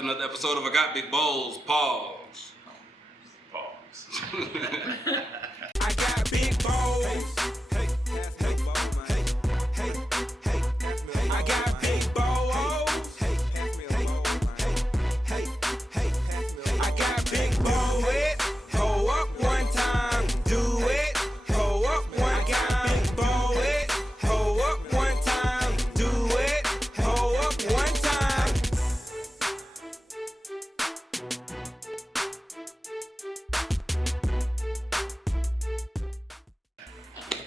for another episode of I Got Big Bowls. Pause. I got big bowls. Hey, hey, hey, hey, hey, hey. I got big bowls. Hey, hey, hey, hey, hey. I got big bowls. Hold up one time, do it. Hold up one time, big bowls. Hold up one time, do it. Hold up one time.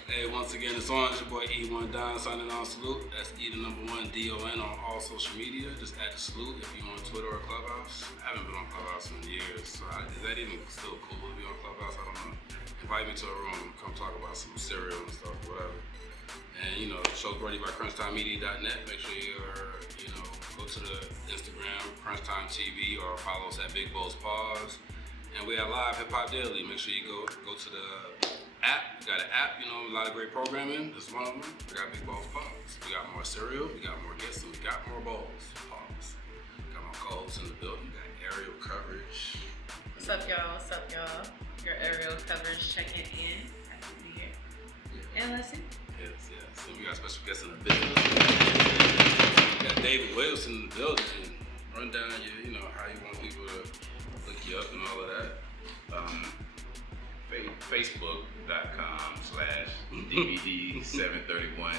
Hey, once again, it's on. It's your boy E1 Don signing on salute. That's E the number one DON on all social media. Just add the salute if you're on Twitter or Clubhouse. I haven't been on Clubhouse in years, so is that even still cool to be on Clubhouse? I don't know. Invite me to a room, come talk about some cereal and stuff, whatever. And you know, the show's brought to you by CrunchTimeMedia.net. Make sure go to the Instagram, CrunchTime TV, or follow us at Big Bowls Pause. And we have live Hip Hop Daily. Make sure you go to the app. We got an app, a lot of great programming. This is one of them. We got Big Bowls Pause. We got more cereal. We got more guests. And we got more bowls. Pause. Got my co-hosts in the building. We got aerial coverage. What's up, y'all? What's up, y'all? Your aerial coverage checking in. Happy New Year. Yeah. And listen. Yes. And we got special guests in the building. We got David Williamson in the building. Run down how you want people to look you up and all of that. Facebook.com/DVD731.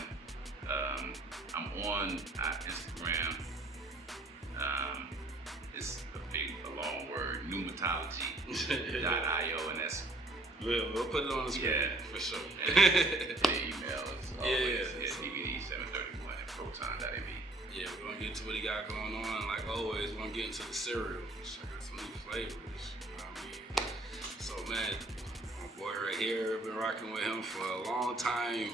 I'm on Instagram. It's a long word, pneumatology.io, and that's we'll put it on the screen. Yeah, for sure. The email is always DVD731 at proton.me. Yeah, we're gonna get into what he got going on. Like always, we're gonna get into the cereals. I got some new flavors. You know what I mean? So man, my boy right here, been rocking with him for a long time. He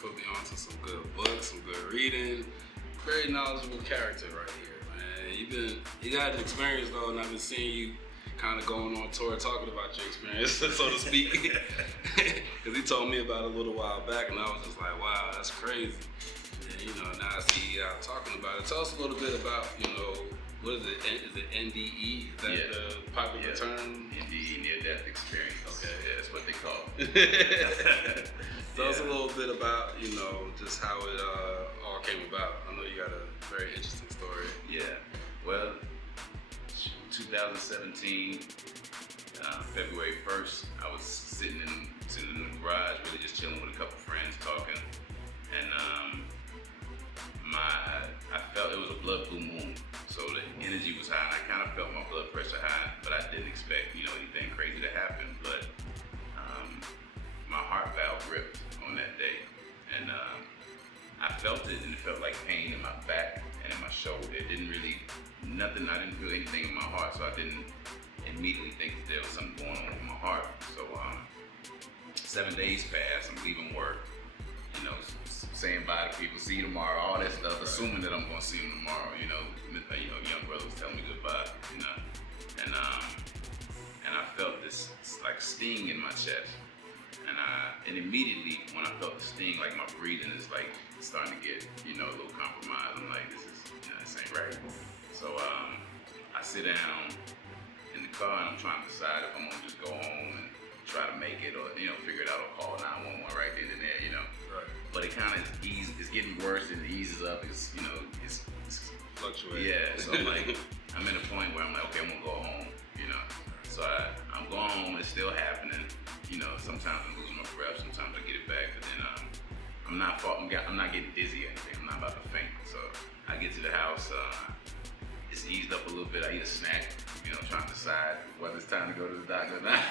put me on to some good books, some good reading. Very knowledgeable character right here, man. You got an experience though, and I've been seeing you kind of going on tour talking about your experience, so to speak. Because he told me about it a little while back, and I was just like, wow, that's crazy. And now I see you out talking about it. Tell us a little bit about, what is it? Is it NDE? Is that the popular term? NDE, near-death experience. Okay, yeah, that's what they call it. Tell us a little bit about, just how it all came about. I know you got a very interesting story. Yeah, well, 2017, February 1st, I was sitting in the garage, really just chilling with a couple friends, talking, and I felt it was a blood blue moon, so the energy was high, and I kind of felt my blood pressure high, but I didn't expect, anything crazy to happen, but my heart valve ripped on that day, and I felt it, and it felt like pain in my back and in my shoulder. It didn't really, I didn't feel anything in my heart, so I didn't immediately think that there was something going on with my heart. So 7 days passed, I'm leaving work, saying bye to people, see you tomorrow, all that stuff, assuming that I'm gonna see them tomorrow, young brother was telling me goodbye, and I felt this like sting in my chest, and immediately when I felt the sting, like my breathing is like starting to get, a little compromised. I'm like, this ain't right. So I sit down in the car and I'm trying to decide if I'm gonna just go home and try to make it, or figure it out, or call 911 right then and there, Right. But it kind of it's getting worse and it eases up. It's Fluctuating. yeah. So I'm like, I'm at a point where I'm like, okay, I'm gonna go home, So I'm going home. It's still happening. Sometimes I'm losing my breath. Sometimes I get it back, but then I'm not getting dizzy or anything. I'm not about to faint. So I get to the house. It's eased up a little bit. I eat a snack. Trying to decide whether it's time to go to the doctor or not.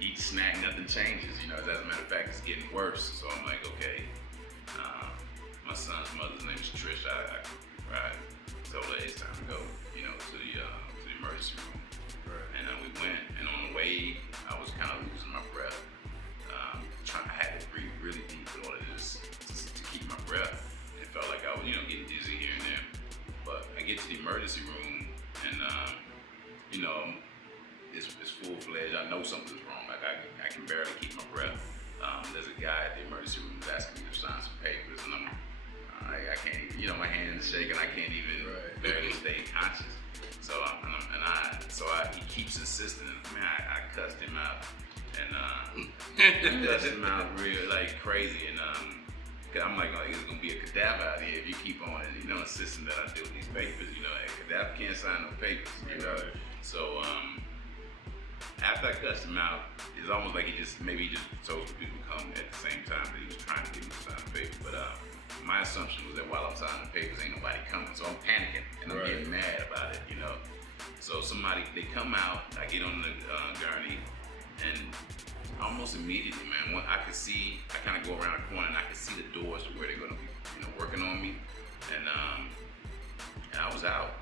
Eat snack, nothing changes. As a matter of fact, it's getting worse. So I'm like, okay. My son's mother's name is Trish. I told her it's time to go, to the emergency room. Right. And we went, and on the way, I was kind of losing my breath. I had to breathe really deep in order to keep my breath. It felt like I was, getting dizzy here and there. But I get to the emergency room, and it's full-fledged. I know something's wrong. Like I can barely keep my breath. There's a guy at the emergency room who's asking me to sign some papers, and I like I can't even, my hands shaking, I can't even barely stay conscious. So he keeps insisting. Man, I cussed him out, and I cussed him out real like crazy, and cause I'm like, it's gonna be a cadaver out here if you keep on, insisting that I deal with these papers. A cadaver can't sign no papers, So after I cussed him out, it's almost like he just told people to come at the same time that he was trying to get me to sign the paper. But my assumption was that while I'm signing the papers, ain't nobody coming, so I'm panicking and I'm getting mad about it, So they come out, I get on the gurney, and almost immediately, man, I kind of go around the corner and I could see the doors to where they're gonna be, working on me, and I was out,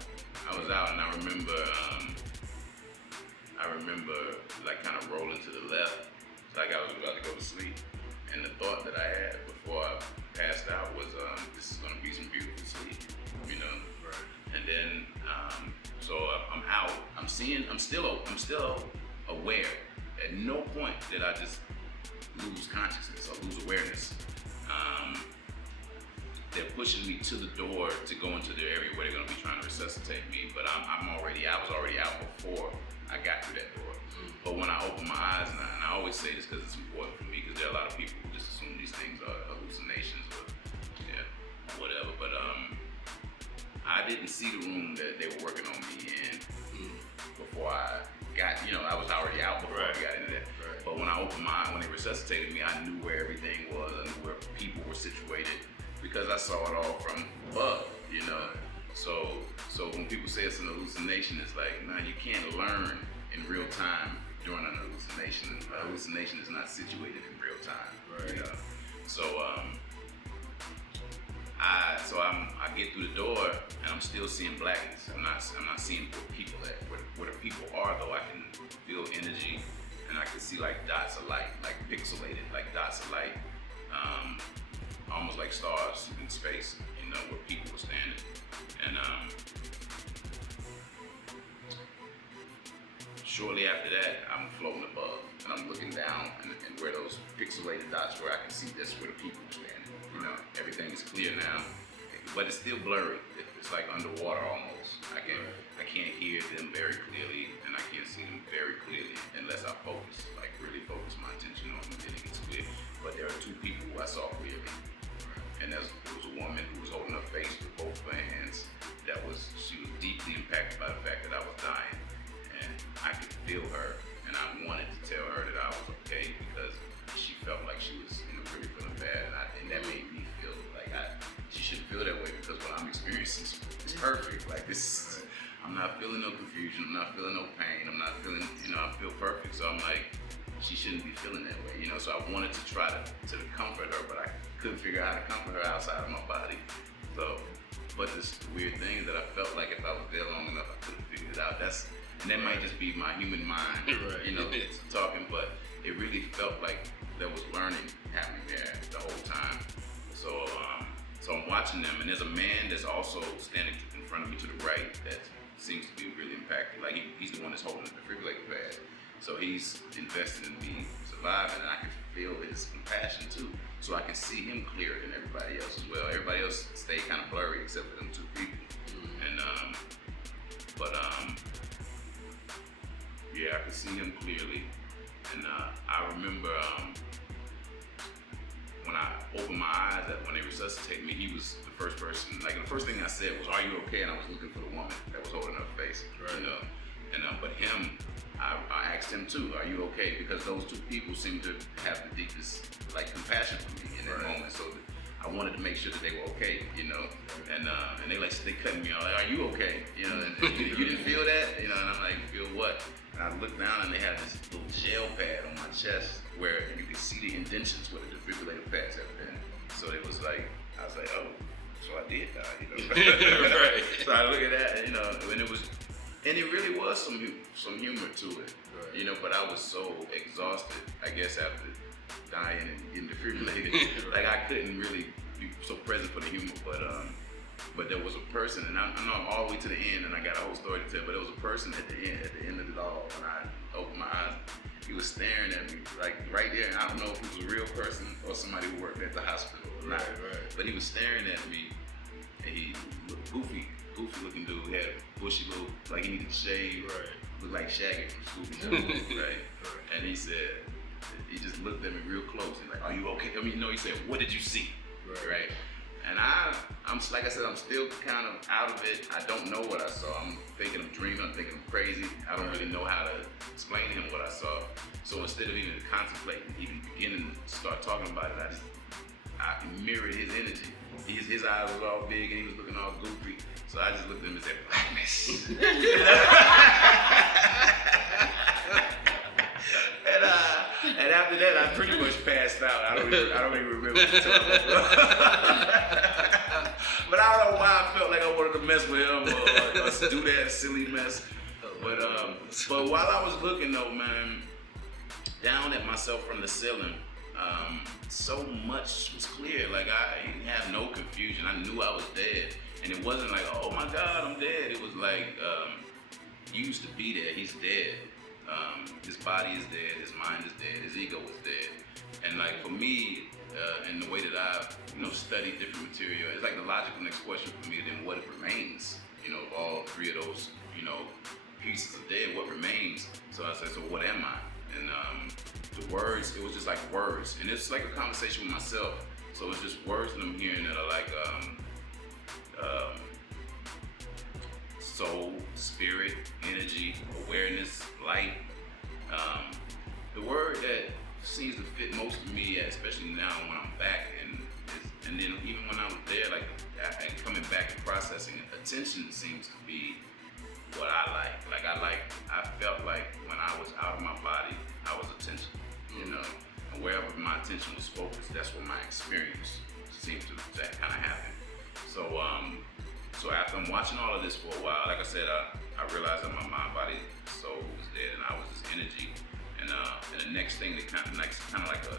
and I remember like kind of rolling to the left, like I was about to go to sleep, and the thought that I had before I passed out was, this is gonna be some beautiful sleep, And then, so I'm out. I'm still aware. At no point did I just lose consciousness or lose awareness. They're pushing me to the door to go into the area where they're gonna be trying to resuscitate me, but I was already out before I got through that door. But when I open my eyes, and I always say this because it's important for me, because there are a lot of people who just assume these things are hallucinations or whatever. But I didn't see the room that they were working on me in before I got, I was already out before I got into that. Right. But when I opened my eyes, when they resuscitated me, I knew where everything was. I knew where people were situated because I saw it all from above, So when people say it's an hallucination, it's like, nah, you can't learn in real time during an hallucination. A hallucination is not situated in real time. Right. I get through the door and I'm still seeing blackness. I'm not seeing where people at. Where the people are though, I can feel energy and I can see like dots of light, like pixelated, like dots of light, almost like stars in space, where people were standing. And shortly after that, I'm floating above and I'm looking down and where those pixelated dots were, I can see that's where the people were standing. Everything is clear now, but it's still blurry. It's like underwater almost. I can't hear them very clearly, and I can't see them very clearly unless I focus, like really focus my attention on them, then it gets clear. But there are two people who I saw clearly, and there was a woman who was holding her face with both her hands. She was deeply impacted by the fact that I was dying, and I could feel her, and I wanted to tell her that I was okay because she felt like she was really feeling bad, and that made me feel like she shouldn't feel that way because what I'm experiencing is perfect. Like this, I'm not feeling no confusion, I'm not feeling no pain, I'm not feeling, I feel perfect. So I'm like, she shouldn't be feeling that way, So I wanted to try to comfort her, but I couldn't figure out how to comfort her outside of my body. So, but this weird thing is that I felt like if I was there long enough, I could have figured it out. And that might just be my human mind, talking, but it really felt like there was learning happening there the whole time. So I'm watching them, and there's a man that's also standing in front of me to the right that seems to be really impacted. Like he's the one that's holding the defibrillator pad. So he's invested in me surviving, and I can feel his compassion too. So I can see him clearer than everybody else as well. Everybody else stayed kind of blurry except for them two people. And I could see him clearly. And I remember when I opened my eyes, that when they resuscitated me, he was the first person. Like the first thing I said was, "Are you okay?" And I was looking for the woman that was holding her face, but him, I asked him too, "Are you okay?" Because those two people seemed to have the deepest compassion for me in that moment. So I wanted to make sure that they were okay, And they cut me off. Like, "Are you okay?" And you didn't feel that, And I'm like, "Feel what?" And I looked down and they had this little gel pad on my chest where you could see the indentions where the defibrillator pads have been. So it was like, I was like, oh, so I did die, Right. So I look at that, and it really was some humor to it, but I was so exhausted, I guess, after dying and getting defibrillated, like I couldn't really be so present for the humor, but there was a person, and I know I'm all the way to the end, and I got a whole story to tell, but there was a person at the end of it all, when I opened my eyes, he was staring at me, like right there, and I don't know if he was a real person or somebody who worked at the hospital or not, but he was staring at me, goofy looking dude. He had a bushy little, like he needed to shave. Right. Looked like Shaggy from Scooby-Doo, right? And he said, he just looked at me real close. He's like, "Are you okay?" I mean, he said, "What did you see?" Right? And I'm like I said, I'm still kind of out of it. I don't know what I saw. I'm thinking I'm dreaming. I'm thinking I'm crazy. I don't really know how to explain to him what I saw. So instead of even contemplating, even beginning to start talking about it, I mirrored his energy. His eyes was all big and he was looking all goofy. So I just looked at him and said, "Blackness." And after that, I pretty much passed out. I don't even remember the time. But I don't know why I felt like I wanted to mess with him or do that silly mess. But while I was looking though, man, down at myself from the ceiling, so much was clear. Like I didn't have no confusion. I knew I was dead. And it wasn't like, "Oh my God, I'm dead." It was like, you used to be there, he's dead. His body is dead, his mind is dead, his ego is dead. And like for me, in the way that I've studied different material, it's like the logical next question for me, then what remains? Of all three of those, pieces of dead, what remains? So I said, so what am I? And the words, it was just like words. And it's like a conversation with myself. So it's just words that I'm hearing that are like soul, spirit, energy, awareness, light. The word that seems to fit most of me, especially now when I'm back, and then even when I was there, like and coming back and processing it, attention seems to be what I like. I felt like when I was out of my body, I was attention, and wherever my attention was focused, that's where my experience seemed to kind of happen. So after I'm watching all of this for a while, like I said, I realized that my mind, body, soul was dead, and I was this energy. And the next thing that kind of like a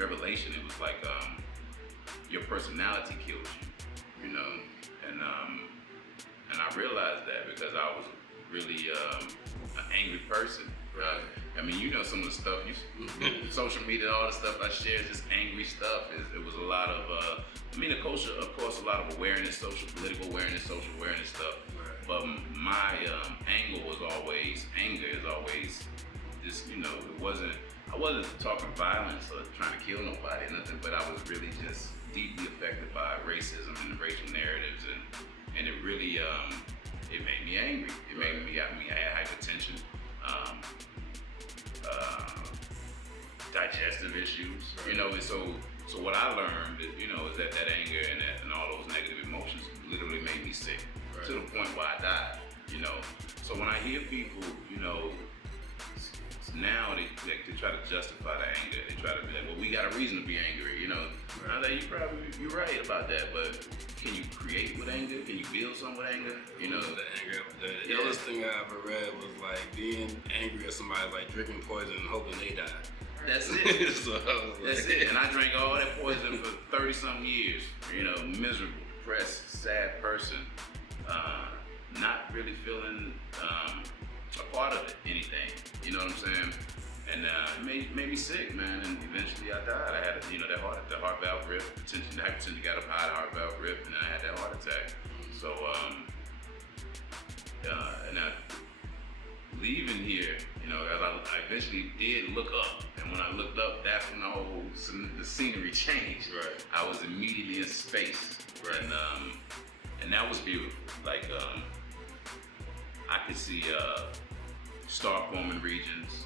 revelation. It was like your personality kills you, and I realized that because I was really an angry person. I mean, some of the stuff, social media, all the stuff I share is just angry stuff. It was a lot of, of course, a lot of awareness, political awareness, social awareness stuff. But my angle was always, anger is always just, I wasn't talking violence or trying to kill nobody or nothing, but I was really just deeply affected by racism and the racial narratives, and it really, it made me angry. It made me, I had hypertension, digestive issues, and so what I learned, is that anger and all those negative emotions literally made me sick, to the point where I died, So when I hear people, now they try to justify the anger. They try to be like, well, we got a reason to be angry, I was like, you're right about that, but can you create with anger? Can you build something with anger? The anger. The illest thing I ever read was like being angry at somebody like drinking poison and hoping they die. That's it. That's it. And I drank all that poison for 30-something years. Miserable, depressed, sad person, not really feeling a part of it, anything. You know what I'm saying? And it made me sick, man. And eventually I died. I had, that heart valve rip. Hypertension got up high, the heart valve ripped, and then I had that heart attack. So, and I leaving here, as I eventually did look up, and when I looked up, that's when the scenery changed. Right. I was immediately in space, right. And that was beautiful. Like I could see star forming regions.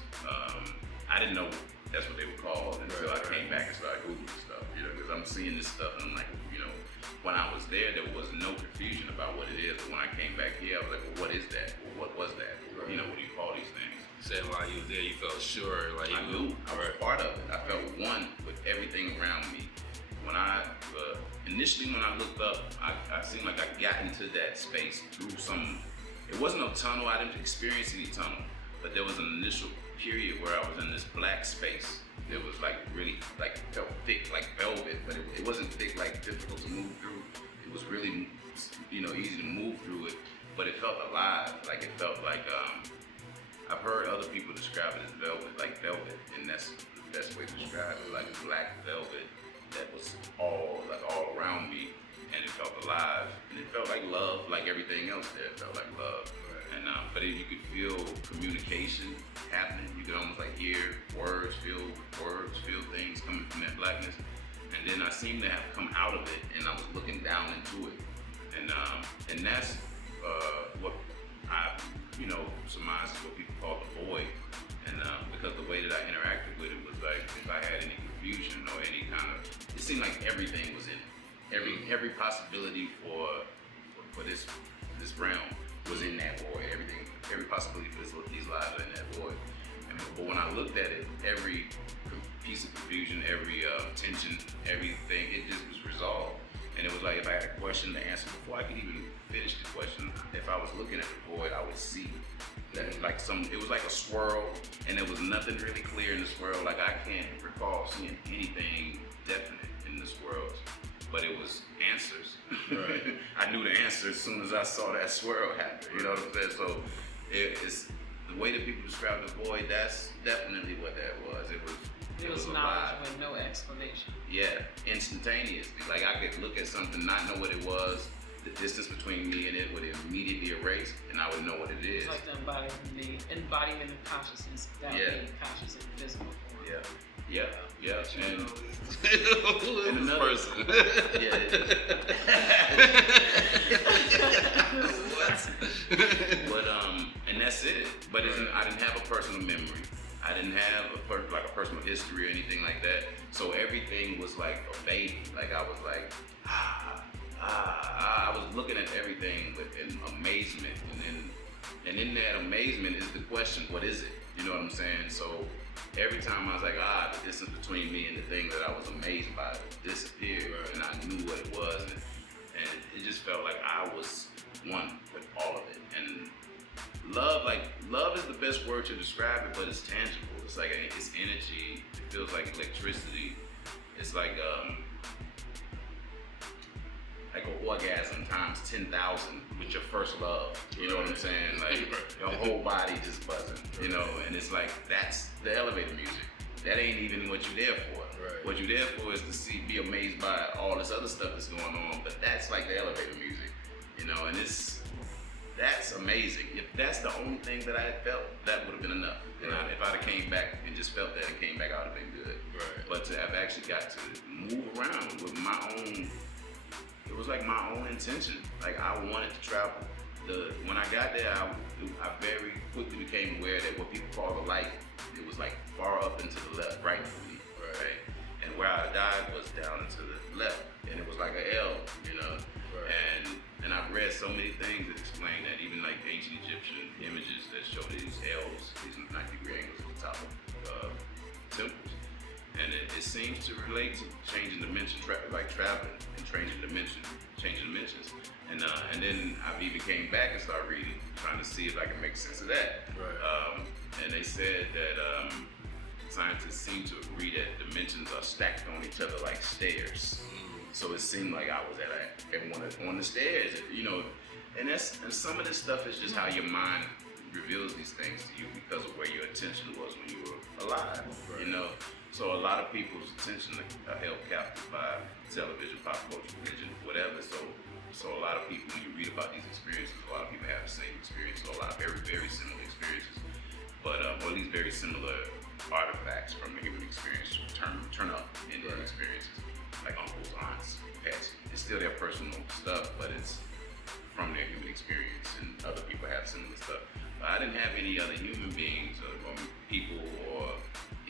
I didn't know that's what they were called until I came back and started Googling stuff. Because I'm seeing this stuff, and I'm like, when I was there was no confusion about what it is. But when I came back here, I was like, well, what is that? Well, what was that? What do you call these things? You said while you was there, you felt sure, like I knew I was part of it. I felt one with everything around me. When I initially, when I looked up, I seemed like I got into that space through some. It wasn't a tunnel. I didn't experience any tunnel, but there was an initial period where I was in this black space. It was like really, like felt thick, like velvet, but it wasn't thick, like difficult to move through. It was really, easy to move through it, but it felt alive. Like it felt like I've heard other people describe it as velvet, and that's the best way to describe it, like black velvet that was all around me. and it felt alive, and it felt like love, like everything else there. It felt like love. And but you could feel communication happening. You could almost like hear words, feel things coming from that blackness. And then I seemed to have come out of it, and I was looking down into it. And that's what I, surmise is what people call the void. And because the way that I interacted with it was like, if I had any confusion or any kind of, it seemed like everything was in it. Every possibility for this realm was in that void. Every possibility for these lives are in that void. But when I looked at it, every piece of confusion, every tension, everything, it just was resolved. And it was like if I had a question to answer before I could even finish the question, if I was looking at the void, I would see that it was like a swirl, and there was nothing really clear in the swirl. Like I can't recall seeing anything definite in the swirls, but it was answers. Right. I knew the answer as soon as I saw that swirl happen. You know what I'm saying? So it's the way that people describe the void. That's definitely what that was. It was knowledge alive. with no explanation. Yeah, instantaneously. Like I could look at something, not know what it was. The distance between me and it would immediately erase, and I would know what it is. It's like the embodiment of consciousness without being conscious in physical form. Yeah. And another person. Yeah. What? But and that's it. But I didn't have a personal memory. I didn't have a personal history or anything like that. So everything was like a baby. Like I was like, I was looking at everything with an amazement, and in that amazement is the question, what is it? You know what I'm saying? So every time I was like, the distance between me and the thing that I was amazed by disappeared, and I knew what it was, and it just felt like I was one with all of it. And love is the best word to describe it, but it's tangible. It's like it's energy. It feels like electricity. It's like an orgasm times 10,000 with your first love. You know what I'm saying? Like your whole body just buzzing. You know, and it's like that's the elevator music. That ain't even what you're there for. Right. What you're there for is to be amazed by all this other stuff that's going on. But that's like the elevator music. You know, and that's amazing. If that's the only thing that I had felt, that would have been enough. Right. And if I'd have came back and just felt that and came back, I would have been good. Right. But to have actually got to move around with my own, it was like my own intention. Like I wanted to travel. When I got there, I very quickly became aware that what people call the light, it was like far up and to the left, right for me. Right. And where I died was down and to the left, and it was like an L, you know. Right. And I've read so many things that explain that, even like ancient Egyptian images that show these L's, these 90-degree angles at the top of temples. And it seems to relate to changing dimension, like traveling and changing dimensions. And then I even came back and started reading, trying to see if I can make sense of that. Right. And they said that scientists seem to agree that dimensions are stacked on each other like stairs. So it seemed like I was on the stairs, you know. And some of this stuff is just how your mind reveals these things to you because of where your attention was when you were alive, right. You know. So a lot of people's attention are held captive by television, pop culture, religion, whatever. So a lot of people, when you read about these experiences, a lot of people have the same experiences, a lot of very, very similar experiences, but or at least very similar artifacts from the human experience turn up in their experiences, like uncles, aunts, pets. It's still their personal stuff, but it's from their human experience, and other people have similar stuff. But I didn't have any other human beings or people or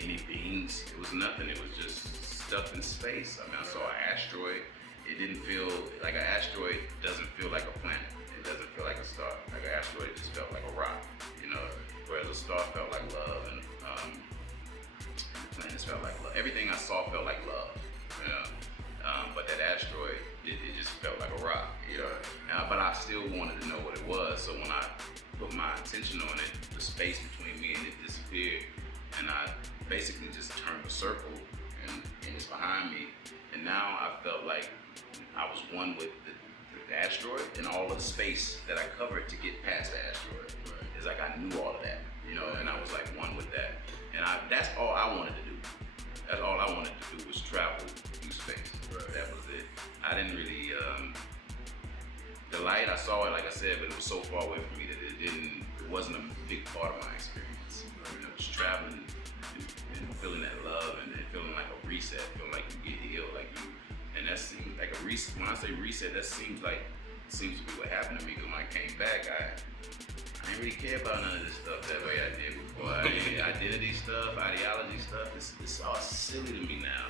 any beings. It was nothing. It was just stuff in space. I mean, I saw an asteroid. It didn't feel like an asteroid. Doesn't feel like a planet. It doesn't feel like a star. Like an asteroid just felt like a rock, you know. Whereas a star felt like love, and the planets felt like love. Everything I saw felt like love, you know. But that asteroid, it just felt like a rock, you know. But I still wanted to know what it was. So when I put my attention on it, the space between me and it disappeared, and I basically just turned a circle, and it's behind me. And now I felt like I was one with the asteroid and all of the space that I covered to get past the asteroid. Right. It's like I knew all of that, you know, and I was like one with that. And that's all I wanted to do. That's all I wanted to do was travel through space. Right. That was it. I didn't really light. I saw it, like I said, but it was so far away from me that it wasn't a big part of my experience. You know, just traveling and feeling that love and feeling like a reset, feeling like you get healed, like you. And that seems like a reset. When I say reset, that seems to be what happened to me. Because when I came back, I didn't really care about none of this stuff that way I did before. Identity stuff, ideology stuff, it's all silly to me now.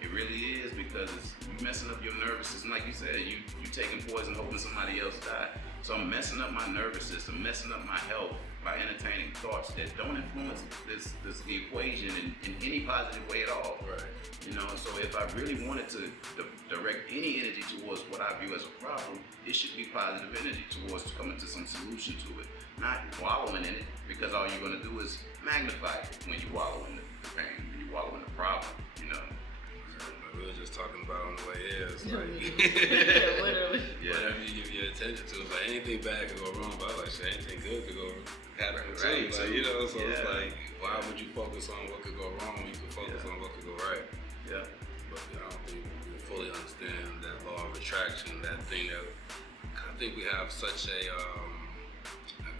It really is, because you messing up your nervous system. Like you said, you taking poison hoping somebody else die. So I'm messing up my nervous system, messing up my health by entertaining thoughts that don't influence the equation in any positive way at all. Right. You know, so if I really wanted to direct any energy towards what I view as a problem, it should be positive energy towards coming to some solution to it, not wallowing in it, because all you're gonna do is magnify it when you wallow in the pain, when you wallow in the problem, you know. We were just talking about on the way here. It's like, Yeah, literally. whatever you give your attention to, it's like anything bad could go wrong, but I was like, shit, anything good could go happen too. Right, Like, you know, so it's yeah. like, why would you focus on what could go wrong when you could focus on what could go right? Yeah. But I don't think we fully understand that law of attraction, that thing that I think we have such a,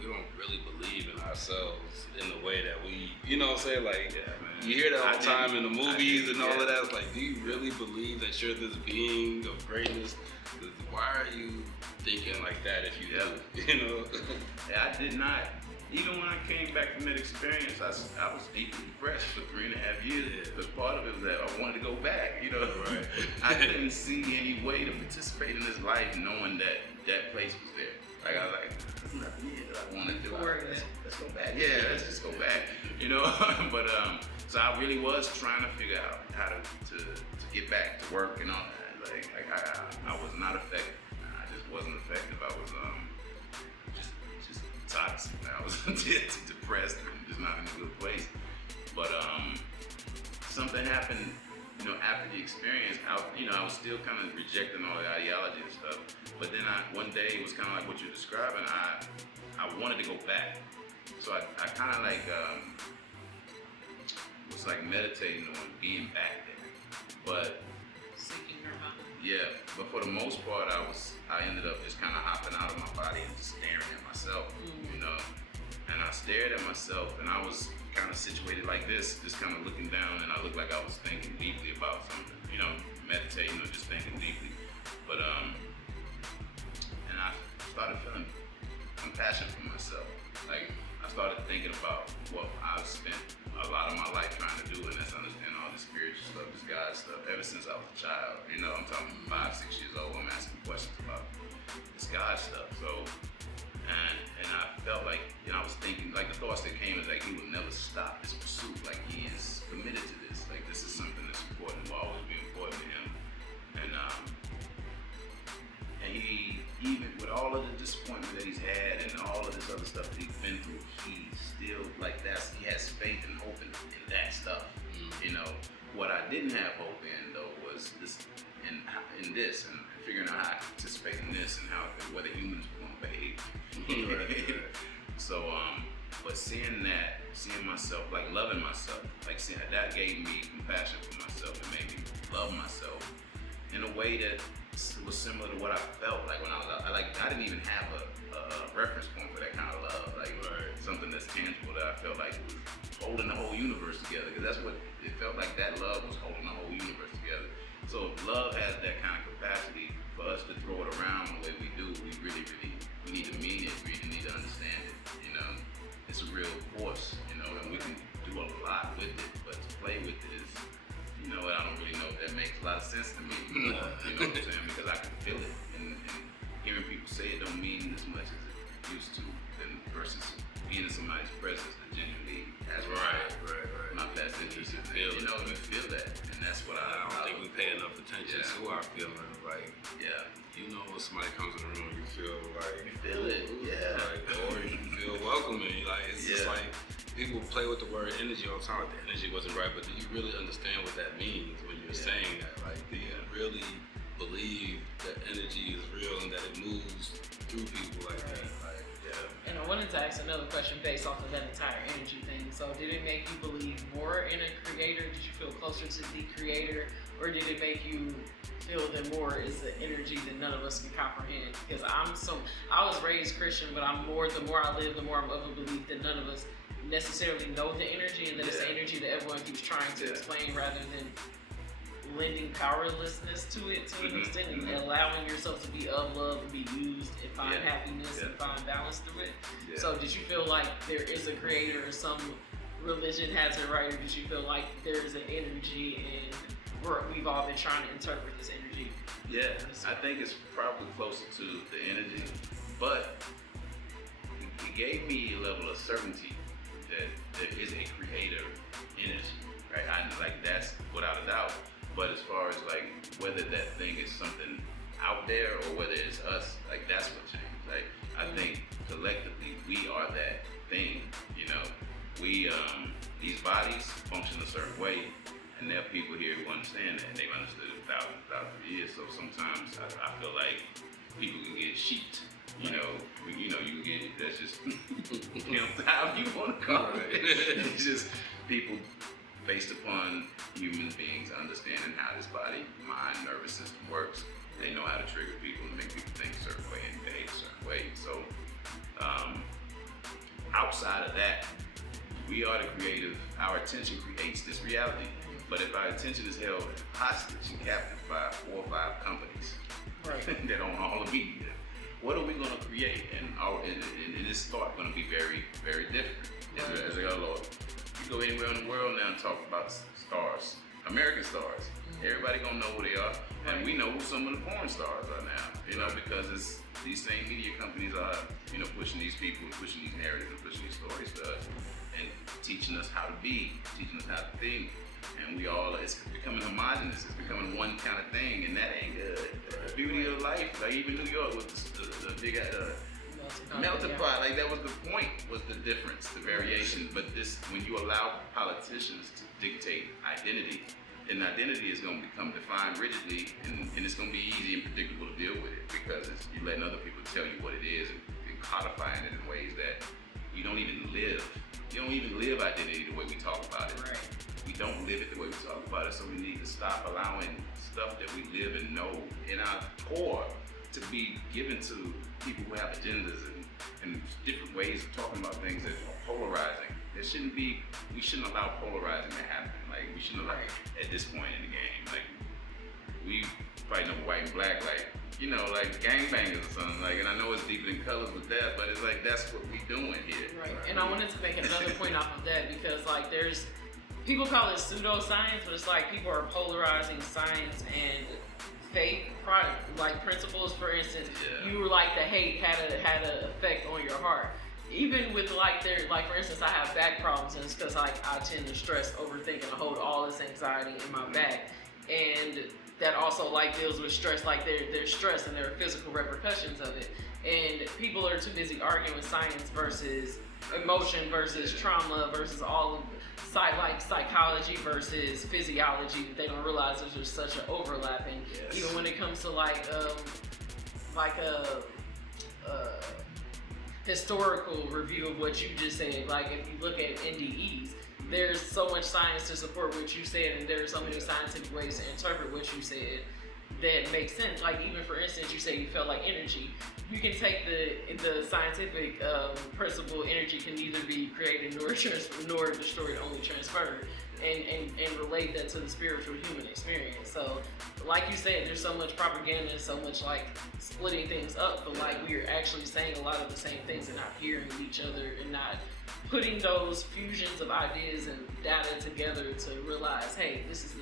we don't really believe in ourselves in the way that we, you know what I'm saying? Like, Yeah, man. you hear that all the time in the movies did, and all yeah. of that. It's like, do you really believe that you're this being of greatness? Why are you thinking like that if you do? You know? Yeah, I did not. Even when I came back from that experience, I was deeply depressed for 3.5 years. Because part of it was that I wanted to go back, you know. Right. I couldn't see any way to participate in this life knowing that place was there. Like, I was like, there's nothing here that I want to do. Let's go back. Yeah, let's just go back, you know. But so I really was trying to figure out how to get back to work and all that. Like I was not effective. I just wasn't effective. I was just toxic. I was depressed and just not in a good place. But something happened, you know, after the experience. I was still kind of rejecting all the ideology and stuff. But then one day it was kind of like what you're describing. I wanted to go back. So I kind of like was like meditating on being back there. But Seeking Nirvana. yeah, but for the most part, I ended up just kind of hopping out of my body and just staring at myself, you know. And I stared at myself, and I was kind of situated like this, just kind of looking down, and I looked like I was thinking deeply about something, you know, meditating or just thinking deeply. But and I started feeling compassion for myself. Like, I started thinking about what I've spent a lot of my life trying to do, and that's understand all the spiritual stuff, this God stuff, ever since I was a child. You know, I'm talking 5, 6 years old, I'm asking questions about this God stuff. So, and I felt like, you know, I was thinking, like, the thoughts that came is like, he will never stop this pursuit. Like, he is committed to this. Like, this is something that's important, will always be important to him. And he, even with all of the disappointment that he's had and all of this other stuff that he's been through, he still, like, he has faith and hope in that stuff. You know, what I didn't have hope in, though, was this, in this, and figuring out how I could participate in this and whether humans were going to behave. So, but seeing myself, like loving myself, like seeing that gave me compassion for myself and made me love myself in a way that was similar to what I felt like when I didn't even have a reference point for that kind of love, like something that's tangible that I felt like was holding the whole universe together, because that's what it felt like. That love was holding the whole universe together. So if love has that kind of capacity for us to throw it around the way we do, we really need to mean it, we really need to understand it, you know. It's a real force, you know, and we can do a lot with it, but to play with it is, you know, I don't really know if that makes a lot of sense to me, you know what I'm saying, because I can feel it, and hearing people say it don't mean as much as it used to, than versus being in somebody's presence that genuinely has my best interest in it. You know, you feel that, and that's what I don't think we pay enough attention to our feelings. Like, you know, when somebody comes in the room, you feel like you feel it, like, or you feel welcoming. Like, it's just like people play with the word energy all the time. Like, the energy wasn't right, but do you really understand what that means when you're saying that? Like, do you really believe that energy is real and that it moves through people like that? Like, And I wanted to ask another question based off of that entire energy thing. So did it make you believe more in a creator? Did you feel closer to the creator? Or did it make you feel that more is the energy that none of us can comprehend. Because I was raised Christian, but the more I live, the more I'm of a belief that none of us necessarily know the energy, and that it's the energy that everyone keeps trying to explain rather than lending powerlessness to it to an extent, and allowing yourself to be of love and be used and find happiness and find balance through it. So did you feel like there is a creator, or some religion has it right, or did you feel like there is an energy and we've all been trying to interpret this energy? Yeah, I think it's probably closer to the energy, but it gave me a level of certainty that there is a creator energy, right? That's without a doubt. But as far as like whether that thing is something out there or whether it's us, like that's what changed. Like I think collectively we are that thing, you know. We these bodies function a certain way, and there are people here who understand that, and they've understood it thousands of years. So sometimes I feel like people can get sheeped. You know, you can get, that's just, however you want to call it. It's just people based upon human beings understanding how this body, mind, nervous system works. They know how to trigger people and make people think a certain way and behave a certain way. So outside of that, we are the creative. Our attention creates this reality. But if our attention is held hostage and captive by 4 or 5 companies that own all the media, what are we going to create? And this thought going to be very, very different. As I go, Lord, you go anywhere in the world now and talk about stars, American stars. Everybody gonna know who they are, and we know who some of the foreign stars are now. You know, because it's these same media companies are, pushing these people, pushing these narratives, and pushing these stories to us, and teaching us how to be, teaching us how to think. And it's becoming homogenous. It's becoming one kind of thing, and that ain't good. The beauty of life, like even New York with the big melting pot, like that was the point, was the difference, the variation. But when you allow politicians to dictate identity, then identity is going to become defined rigidly, and it's going to be easy and predictable to deal with it, because you're letting other people tell you what it is and codifying it in ways that you don't even live. You don't even live identity the way we talk about it. Right. We don't live it the way we talk about it, so we need to stop allowing stuff that we live and know in our core to be given to people who have agendas and different ways of talking about things that are polarizing. We shouldn't allow polarizing to happen. Like, we shouldn't allow, at this point in the game, like, we fighting over white and black, like gangbangers or something, like, and I know it's deeper than colors with that, but it's like, that's what we doing here. Right, and I wanted to make another point off of that, because like people call it pseudoscience, but it's like people are polarizing science and faith, like principles. For instance, you were like the hate had an effect on your heart. Even with for instance, I have back problems, and it's because I tend to stress, overthink, and hold all this anxiety in my back, and that also deals with stress, there's stress and there are physical repercussions of it. And people are too busy arguing with science versus emotion versus trauma versus all of psychology versus physiology, that they don't realize there's just such an overlapping. Even when it comes to a historical review of what you just said, like if you look at NDEs, there's so much science to support what you said, and there are so many scientific ways to interpret what you said that makes sense. Like, even for instance, you say you felt like energy. You can take the scientific principle, energy can neither be created nor destroyed, only transferred, and relate that to the spiritual human experience. So, like you said, there's so much propaganda and so much splitting things up, but we're actually saying a lot of the same things and not hearing each other and not putting those fusions of ideas and data together to realize, hey, this is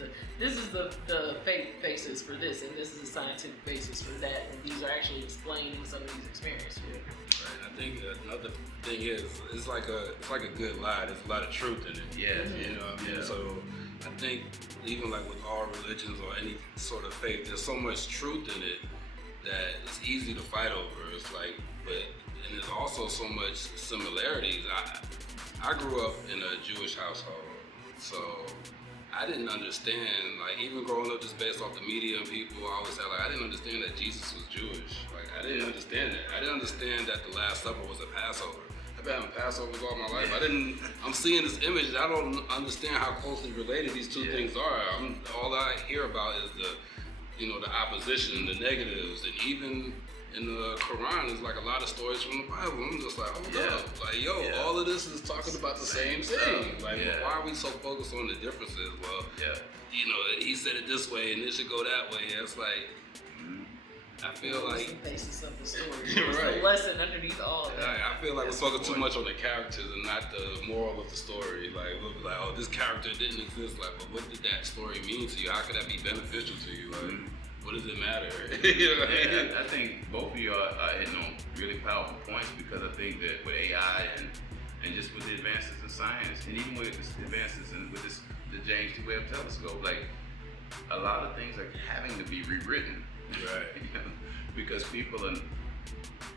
the faith basis for this, and this is the scientific basis for that, and these are actually explaining some of these experiences. Right. I think another thing is it's like a good lie. There's a lot of truth in it. Yeah. You know what I mean? So I think even with all religions or any sort of faith, there's so much truth in it that it's easy to fight over. It's and there's also so much similarities. I grew up in a Jewish household, so I didn't understand, even growing up just based off the media and people always say, I didn't understand that Jesus was Jewish. I didn't understand that. I didn't understand that the Last Supper was a Passover. I've been having Passovers all my life. I'm seeing this image, I don't understand how closely related these two things are. All I hear about is you know, the opposition and the negatives, and even in the Quran, there's like a lot of stories from the Bible. I'm just like, hold up, like, yo, all of this is talking about the same thing. Like, why are we so focused on the differences? Well, you know, he said it this way, and it should go that way. It's like, I feel like the basis of the story. There's the lesson underneath all of that. I feel like we're focusing too much on the characters and not the moral of the story. Like, we'll be like, oh, this character didn't exist. Like, but what did that story mean to you? How could that be beneficial to you? Like, what does it matter? You know what I mean? I think both of you are hitting on really powerful points, because I think that with AI and just with the advances in science, and even with the advances with the James Webb Telescope, like, a lot of things are having to be rewritten. Right. You know, because people and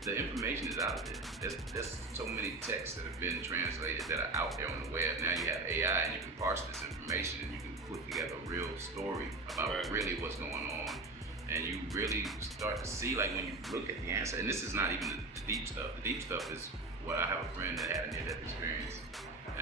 the information is out there. There's so many texts that have been translated that are out there on the web. Now you have AI and you can parse this information and you can put together a real story about really what's going on. And you really start to see, like, when you look at the answer, and this is not even the deep stuff. The deep stuff is what I have a friend that had a near-death experience,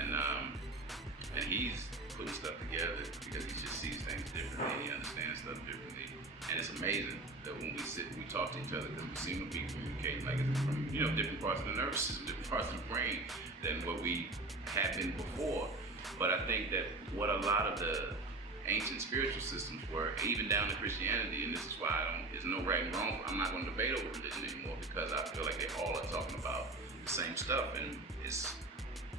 and he's putting stuff together because he just sees things differently. He understands stuff differently. And it's amazing that when we sit and we talk to each other, because we seem to be communicating like it's from, you know, different parts of the nervous system, different parts of the brain than what we had been before. But I think that what a lot of the ancient spiritual systems were, even down to Christianity, and this is why there's no right and wrong. I'm not going to debate over religion anymore, because I feel like they all are talking about the same stuff. And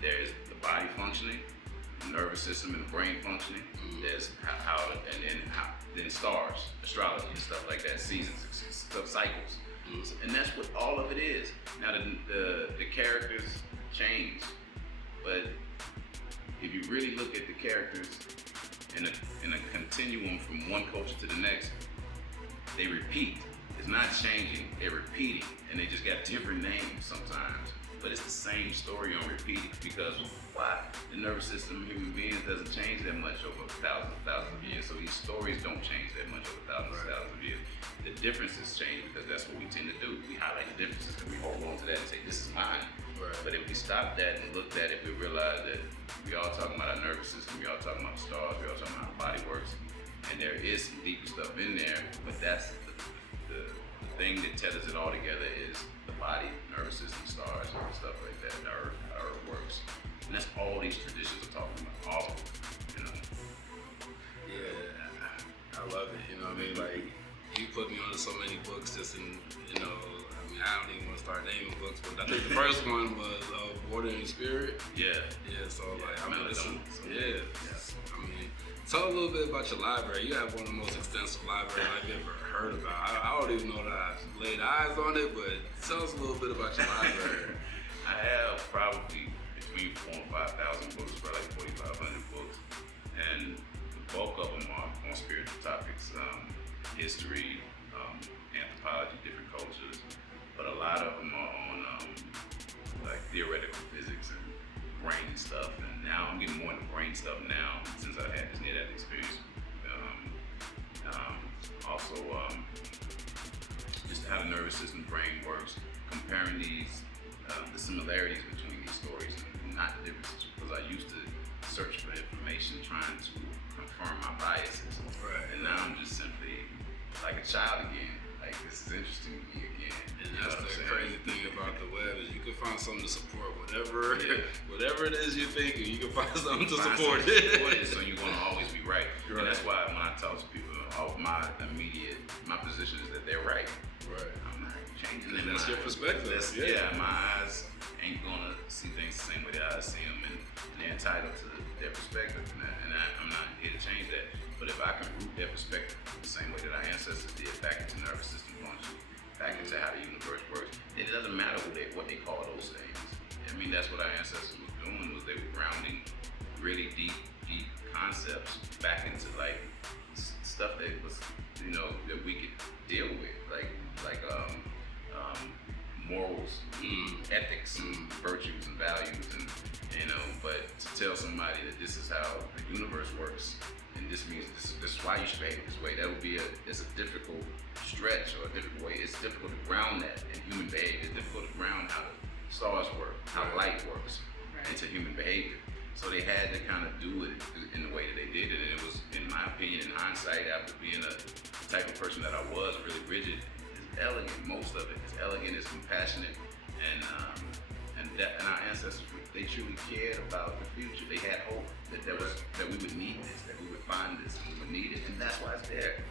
there's the body functioning, the nervous system and the brain functioning. There's then stars, astrology and stuff like that, seasons, stuff, cycles. And that's what all of it is. Now the characters change, but if you really look at the characters in a continuum from one culture to the next, they repeat. It's not changing, they're repeating, and they just got different names sometimes. But it's the same story on repeat, because why? The nervous system of human beings doesn't change that much over thousands of years, so these stories don't change that much over thousands of years. The differences change because that's what we tend to do. We highlight the differences and we hold on to that and say, this is mine. But if we stop that and looked at it, we realize that we all talking about our nervous system, we all talking about the stars, we all talking about how the body works, and there is some deeper stuff in there, but that's the thing that tethers it all together is the body, nervous system, stars, and stuff like that, how Earth works. And that's all these traditions are talking about, all of them, you know? Yeah, I love it, you know what I mean? Like, you put me onto so many books just in, you know, I mean, I don't even want to start naming books, but I think the first one was Water and Spirit. Yeah, so like, I mean, I mean, tell a little bit about your library. You have one of the most extensive libraries I've ever heard about. I don't even know that I've laid eyes on it, but tell us a little bit about your library. I have probably between 4,000 and 5,000 books, probably like 4,500 books, and the bulk of them are on spiritual topics, history, anthropology, different cultures, but a lot of them are on like theoretical physics and brain stuff. And now I'm getting more into brain stuff now since I had this near-death experience. Also, just how the nervous system, brain works, comparing these, the similarities between these stories and not the differences, because I used to search for information trying to confirm my biases. And now I'm just simply like a child again. Like, this is interesting to me again. And that's the crazy thing about the web is you can find something to support whatever it is you're thinking. You can find something to support it. So you're gonna always be right. And that's why when I talk to people, my position is that they're right. I'm not changing it. That's your perspective. My eyes ain't gonna see things the same way that I see them, and they're entitled to their perspective. And I'm not here to change that. But if I can root their perspective the same way that our ancestors did, back into nervous system function, back into how the universe works, then it doesn't matter what they call those things. I mean, that's what our ancestors were doing, was they were grounding really deep concepts back into like stuff that was, you know, that we could deal with, like morals, ethics, and virtues and values, and you know. But to tell somebody that this is how the universe works, and this means this is why you should behave this way, that would be it's a difficult stretch or a difficult way. It's difficult to ground that in human behavior. It's difficult to ground how the stars work, how light works into human behavior. So they had to kind of do it in the way that they did it, and it was, in my opinion, in hindsight, after being a type of person that I was, really rigid, is elegant. Most of it is elegant, it's compassionate, and our ancestors, they truly cared about the future. They had hope that we would need this, that we would find this, and we would need it, and that's why it's there.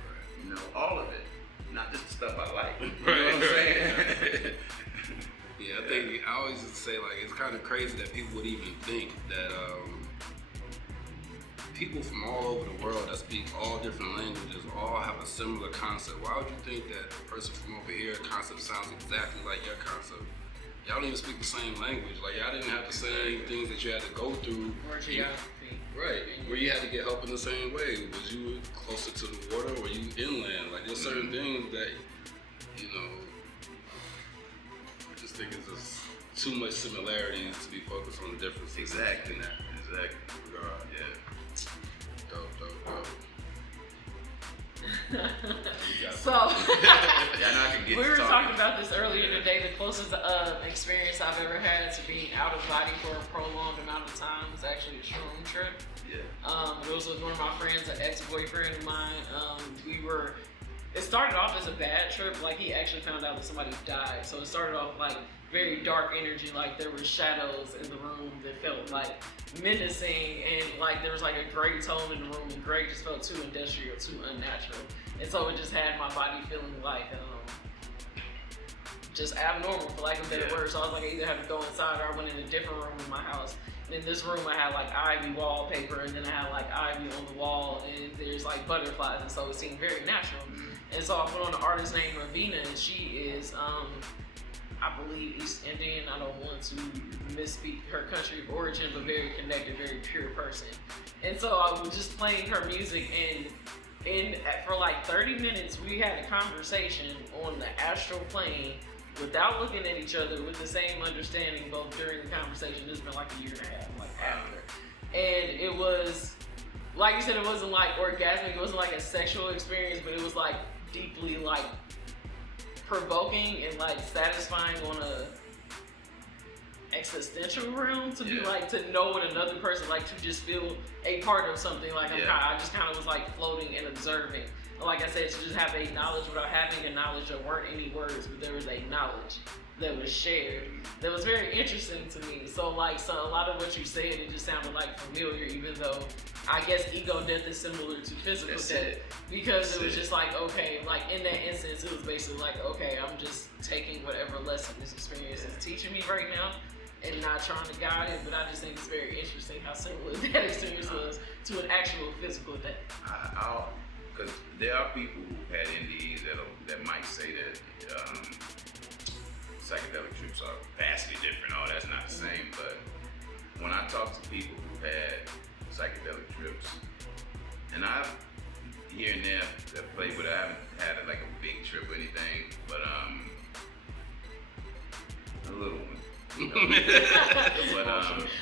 You know, all of it, not just the stuff I like. You know what I'm saying? Yeah, I think I always just say like it's kind of crazy that people would even think that people from all over the world that speak all different languages all have a similar concept. Why would you think that the person from over here concept sounds exactly like your concept? Y'all don't even speak the same language. Like y'all didn't have the same things that you had to go through. Or geography. Right, where you had to get help in the same way. Was you closer to the water or you inland? Like there's certain things that, you know, I just think it's just too much similarities to be focused on the differences. Exactly. In that regard. Yeah. Dope. So, Yeah, I know I can get we to were talking. talking about this earlier today. The closest experience I've ever had to being out of body for a prolonged amount of time was actually a shroom trip. Yeah. It was with one of my friends, an ex-boyfriend of mine. It started off as a bad trip. Like he actually found out that somebody died. So it started off like very dark energy. Like there were shadows in the room that felt like menacing, and like there was like a gray tone in the room, and gray just felt too industrial, too unnatural. And so it just had my body feeling like just abnormal, for lack of a better word. So I was like, I either have to go inside or I went in a different room in my house. And in this room I had like ivy wallpaper, and then I had like ivy on the wall, and there's like butterflies, and so it seemed very natural. And so I put on an artist named Ravina, and she is I believe East Indian. I don't want to misspeak her country of origin, but very connected, very pure person. And so I was just playing her music, and for like 30 minutes we had a conversation on the astral plane without looking at each other, with the same understanding both during the conversation. This has been like a year and a half, like after. And it was, like you said, it wasn't like orgasmic, it wasn't like a sexual experience, but it was like deeply like provoking and like satisfying on a existential realm, to be like, to know what another person, like to just feel a part of something. Like I just kind of was like floating and observing. Like I said, to just have a knowledge without having a knowledge. There weren't any words, but there was a knowledge that was shared that was very interesting to me. So a lot of what you said, it just sounded like familiar, even though I guess ego death is similar to physical death. Because it was just like, okay, like in that instance, it was basically like, okay, I'm just taking whatever lesson this experience is teaching me right now and not trying to guide it. But I just think it's very interesting how similar that experience was to an actual physical death. Because there are people who've had NDEs that might say that psychedelic trips are vastly different. Oh, that's not the same. But when I talk to people who've had psychedelic trips, and I've here and there have played, but I haven't had like a big trip or anything, but a little one. You know?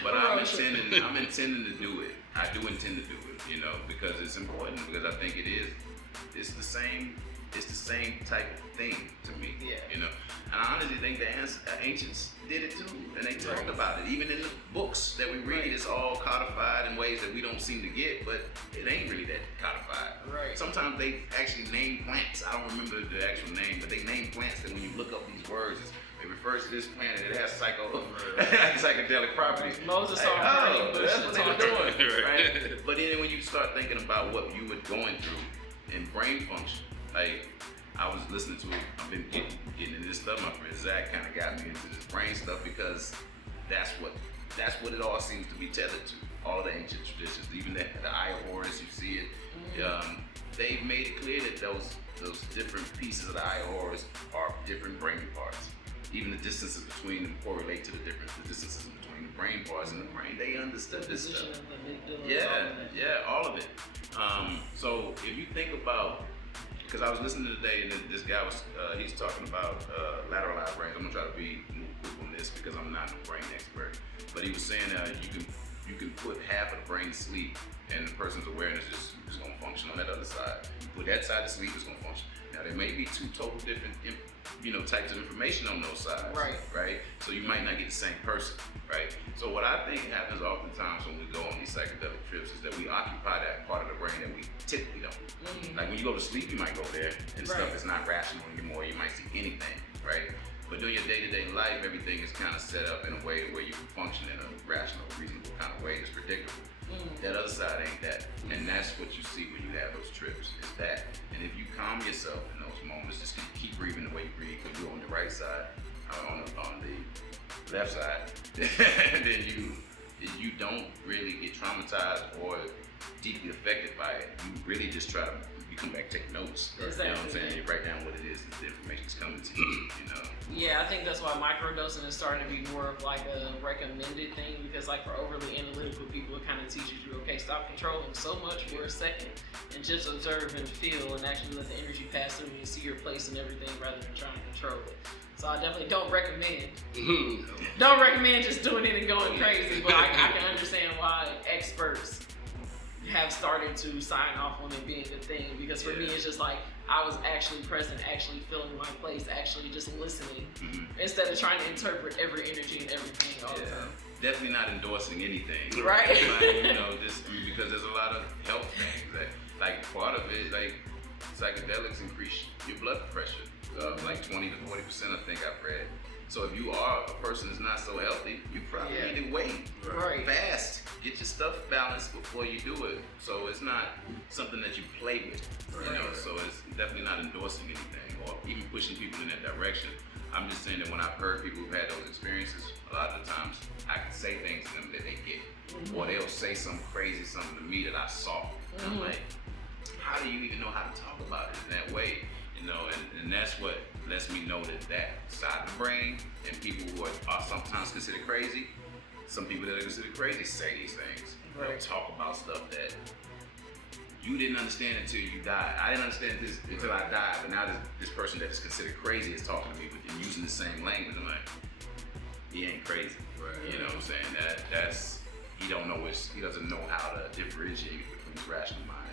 but I'm intending to do it. I do intend to do it, you know, because it's important, because I think it's the same type of thing to me, you know. And I honestly think the ancients did it too, and they talked about it. Even in the books that we read, it's all codified in ways that we don't seem to get, but it ain't really that codified. Right. Sometimes they actually name plants. I don't remember the actual name, but they name plants that when you look up these words, it refers to this plant and it has psychedelic properties. Moses saw that's what they were doing, right? But then when you start thinking about what you were going through in brain function, like I was listening to it, I've been getting into this stuff. My friend Zach kind of got me into this brain stuff, because that's what it all seems to be tethered to. All the ancient traditions, even the Eye of Horus, you see it. They've made it clear that those different pieces of the Eye of Horus are different brain parts. Even the distances between them correlate to the distances between the brain parts and the brain. They understood this stuff. All of it. So if you think about, because I was listening today, and this guy was he's talking about lateralized brains. I'm gonna try to be more quick on this because I'm not a brain expert. But he was saying you can put half of the brain to sleep and the person's awareness is going to function on that other side. You put that side to sleep, it's going to function. Now there may be two total different, types of information on those sides, right? So you might not get the same person, right? So what I think happens oftentimes when we go on these psychedelic trips is that we occupy that part of the brain that we typically don't. Like when you go to sleep, you might go there and stuff is not rational anymore. You might see anything, right? But doing your day-to-day life, everything is kind of set up in a way where you can function in a rational, reasonable kind of way that's predictable. That other side ain't that. And that's what you see when you have those trips, is that. And if you calm yourself in those moments, just keep breathing the way you breathe, because you're on the right side, on the left side, then you don't really get traumatized or deeply affected by it. You really just try to, you come back, take notes. Exactly. You know what I'm saying? You write down what it is, the information's coming to you, Yeah, I think that's why microdosing is starting to be more of like a recommended thing, because like for overly analytical people, it kind of teaches you, okay, stop controlling so much for a second and just observe and feel and actually let the energy pass through and see your place in everything rather than trying to control it. So I definitely don't recommend just doing it and going crazy, but I can understand why experts have started to sign off on it being a thing, because for me it's just like I was actually present, actually feeling my place, actually just listening instead of trying to interpret every energy and everything all the time. Definitely not endorsing anything, right? Like, because there's a lot of health things that, like, part of it, like psychedelics increase your blood pressure, like 20 to 40%, I think I've read. So if you are a person that's not so healthy, you probably need to wait, fast, get your stuff balanced before you do it. So it's not something that you play with, So it's definitely not endorsing anything or even pushing people in that direction. I'm just saying that when I've heard people who've had those experiences, a lot of the times I can say things to them that they get, or they'll say something crazy, something to me that I saw. And I'm like, how do you even know how to talk about it in that way? And that's what lets me know that side of the brain, and people who are sometimes considered crazy, some people that are considered crazy say these things. They'll talk about stuff that you didn't understand until you died. I didn't understand this until I died, but now this person that is considered crazy is talking to me and using the same language. I'm like, he ain't crazy. You know what I'm saying? That's he doesn't know how to differentiate between his rational mind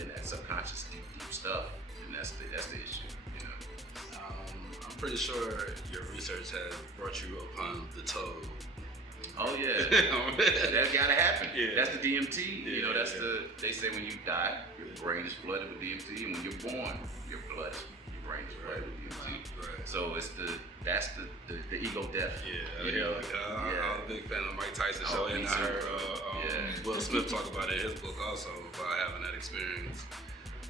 and that subconscious deep stuff. And that's the issue, I'm pretty sure your research has brought you upon the toad. Oh yeah, that gotta happen. Yeah. That's the DMT. They say when you die, your brain is flooded with DMT, and when you're born, your brain is flooded with DMT. Right. So that's the ego death. I'm a big fan of Mike Tyson's show, and I heard Will Smith talk about it in his book also about having that experience.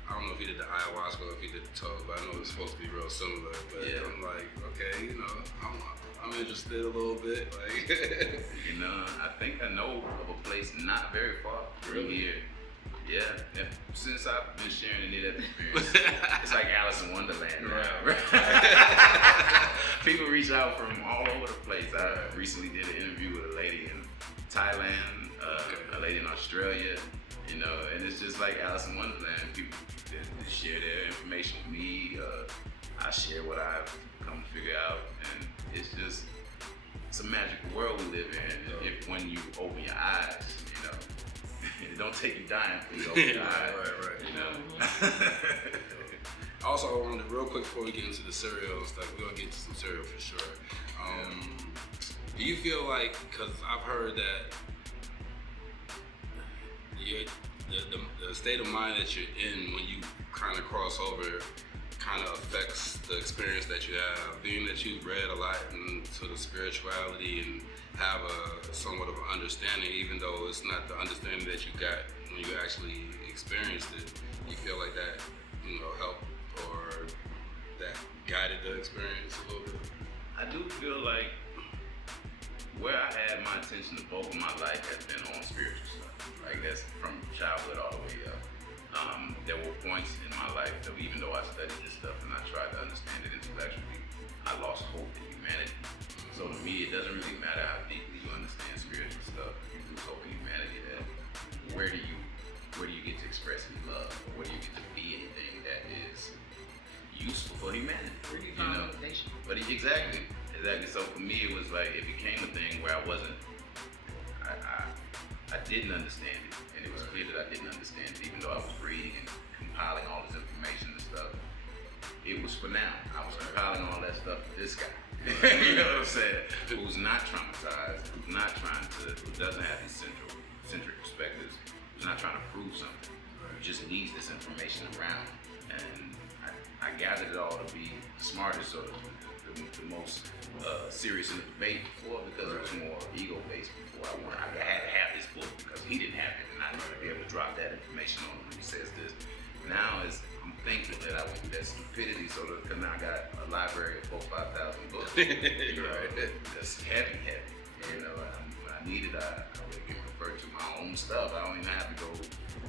I don't know if he did the ayahuasca or if he did the toad, but I know it's supposed to be real similar. But I'm like, okay, I'm interested a little bit. Like, I think I know of a place not very far from here. Yeah, since I've been sharing any of that experience, it's like Alice in Wonderland. People reach out from all over the place. I recently did an interview with a lady in Thailand, a lady in Australia. And it's just like Alice in Wonderland. People they share their information with me. I share what I've come to figure out, and it's a magical world we live in. If when you open your eyes, it don't take you dying for you to open your eyes. Also, I wanted to real quick before we get into the cereal stuff, we're gonna get to some cereal for sure. Do you feel like, because I've heard that the state of mind that you're in when you kind of cross over kind of affects the experience that you have, being that you've read a lot into the spirituality and have a somewhat of an understanding, even though it's not the understanding that you got when you actually experienced it. You feel like that, helped or that guided the experience a little bit? I do feel like where I had my attention the bulk of my life has been on spiritual stuff. Like that's from childhood all the way up. There were points in my life that even though I studied this stuff and I tried to understand it intellectually, I lost hope in humanity. So to me, it doesn't really matter how deeply you understand spiritual stuff. If you lose hope in humanity, then where do you get to express any love? Or where do you get to be anything that is useful for humanity? Where do you find motivation? But exactly. So for me, it was like it became a thing where I didn't understand it, and it was clear that I didn't understand it, even though I was reading and compiling all this information and stuff. It was for now. I was compiling all that stuff for this guy. You know what I'm saying? Who's not traumatized, who doesn't have these centric perspectives, who's not trying to prove something, who just leaves this information around. And I gathered it all to be the smartest or the most serious in the debate before, because it was more ego-based before. I had to have this book because he didn't have it, and I need to be able to drop that information on him when he says this. Now I'm thankful that I went through that stupidity, so that now I got a library of 4,000-5,000 books. That's heavy. You know, when I need it, I really can refer to my own stuff. I don't even have to go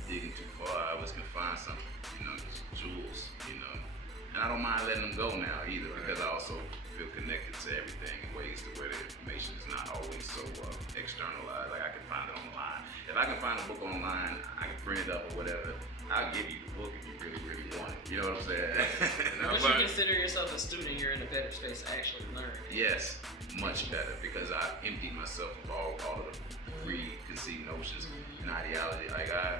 digging too far. I always can find something, just jewels, And I don't mind letting them go now either, because I also feel connected to everything in ways to where the information is not always so externalized. Like I can find it online. If I can find a book online, I can print it up or whatever. I'll give you the book if you really, really want it. You know what I'm saying? Once you consider yourself a student, you're in a better space to actually learn. Yes, much better, because I've emptied myself of all of the preconceived notions and ideology. Like I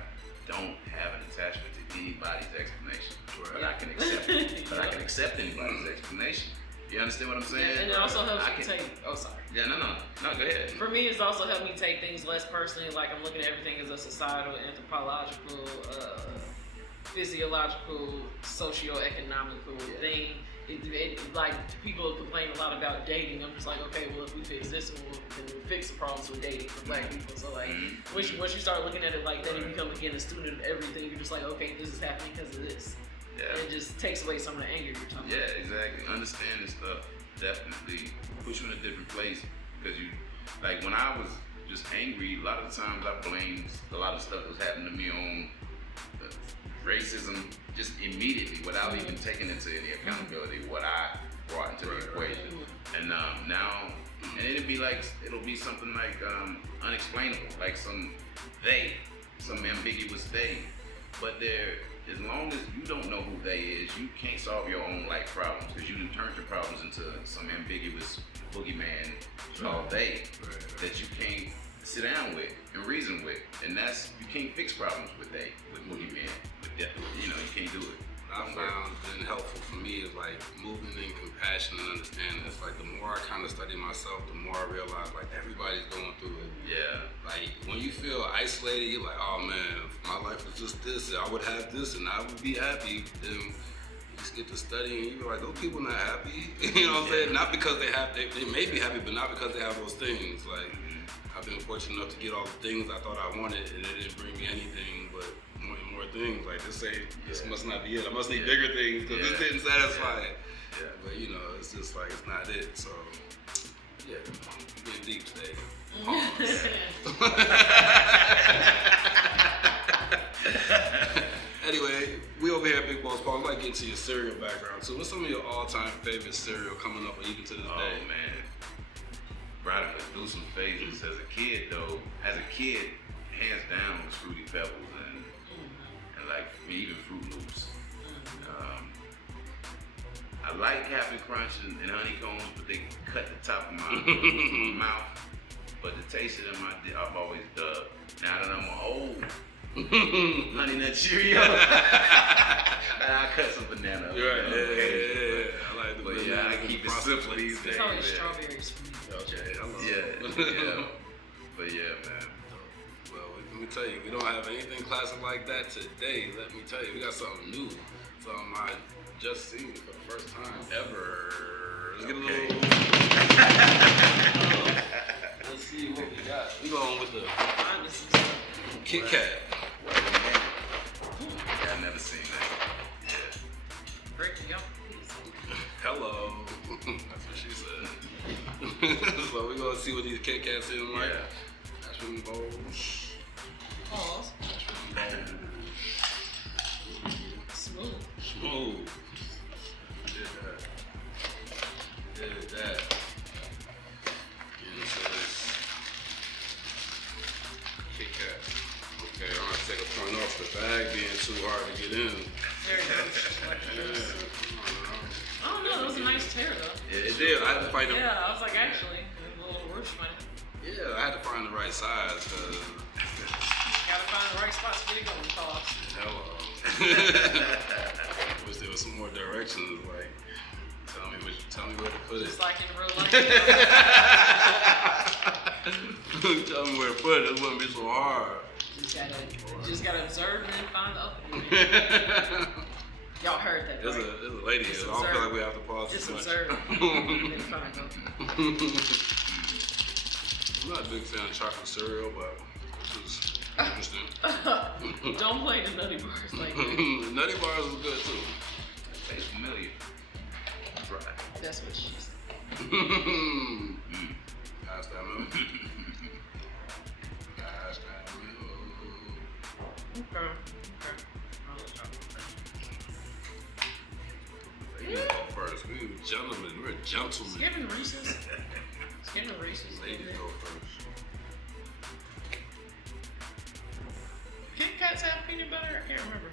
don't have an attachment to anybody's explanation, but I can accept it. But I can accept anybody's explanation. You understand what I'm saying? And it also helps you take. Oh, sorry. Yeah, no, go ahead. For me, it's also helped me take things less personally. Like I'm looking at everything as a societal, anthropological, physiological, socio-economical thing. Like people complain a lot about dating. I'm just like, okay, well, if we fix this, then we'll fix the problems with dating for Black people. So like, once you start looking at it like that, you become again a student of everything. You're just like, okay, this is happening because of this. Yeah. And it just takes away some of the anger you're talking about. Yeah, exactly. Understanding stuff definitely puts you in a different place, because you, like when I was just angry, a lot of the times I blamed a lot of stuff that was happening to me on racism just immediately without even taking into any accountability what I brought into the equation. And now, and it'll be something like unexplainable, like some ambiguous they. But as long as you don't know who they is, you can't solve your own life problems, because you turned your problems into some ambiguous boogeyman called they that you can't sit down with and reason with. And you can't fix problems with boogeyman. You can't do it. I found been helpful for me is like moving in compassion and understanding. It's like the more I kind of study myself, the more I realize like everybody's going through it. Yeah. Like when you feel isolated, you're like, oh man, if my life was just this, I would have this and I would be happy. Then you just get to study and you're like, those people not happy. You know what I'm saying? Not because they may be happy, but not because they have those things. Like I've been fortunate enough to get all the things I thought I wanted, and it didn't bring me anything but more things. Like this must not be it. I must need bigger things because this didn't satisfy it. Yeah. But it's just like it's not it. So yeah, we're getting deep today. Pause. Anyway, we over here at Big Boss Paul. I'd like to get into your cereal background too. What's some of your all-time favorite cereal coming up or even to this day? Oh man, Brother, through some phases as a kid, hands down was Fruity Pebbles and like even Fruit Loops. I like Captain Crunch and Honeycombs, but they cut the top of my mouth. But the taste of them, I've always dug. Now that I'm old, Honey Nut Cheerio, I cut some banana. Yeah. I like the banana. I keep it simple these days. It's always strawberries for me. Okay, I love Yeah. But yeah, man. Well, let me tell you, we don't have anything classic like that today. Let me tell you, we got something new. Something I just seen for the first time ever. Let's get a little. Let's see what we got. We going with the Kit Kat. I've never seen that. Yeah. Breaking up. Hello. That's what she said. So we're gonna see what these Kit Kats in like. Yeah. That's what we bowls. Pause. Smooth. Smooth. Did that. Get into this Kit Kat. Okay, I'm gonna take a point off the bag being too hard to get in. Very nice. I don't know, it was a nice tear though. Yeah, it did. I had to find the. Yeah, I was like, actually, a little worse money. Yeah, I had to find the right size because. Got Gotta find the right spots to get it going, pause. Hello. I wish there was some more directions. Like, tell me where to put it. Just like in real life. Tell me where to put it. It wouldn't be so hard. Just gotta observe and then find the opening. Y'all heard that, There's right? a lady here. Just I don't feel observe. like we have to pause Just too much. observe and then find the opening. I'm not a big fan of chocolate cereal, but it's interesting. Don't play the nutty bars like that. Nutty bars is good too. Tastes familiar. Dry. That's what she said. Pass that milk. Pass that milk. Okay. You go first. We're gentlemen. We're gentlemen. Skipping Reese's. Skipping Reese's. Ladies go first. Kit Kats have peanut butter? I can't remember.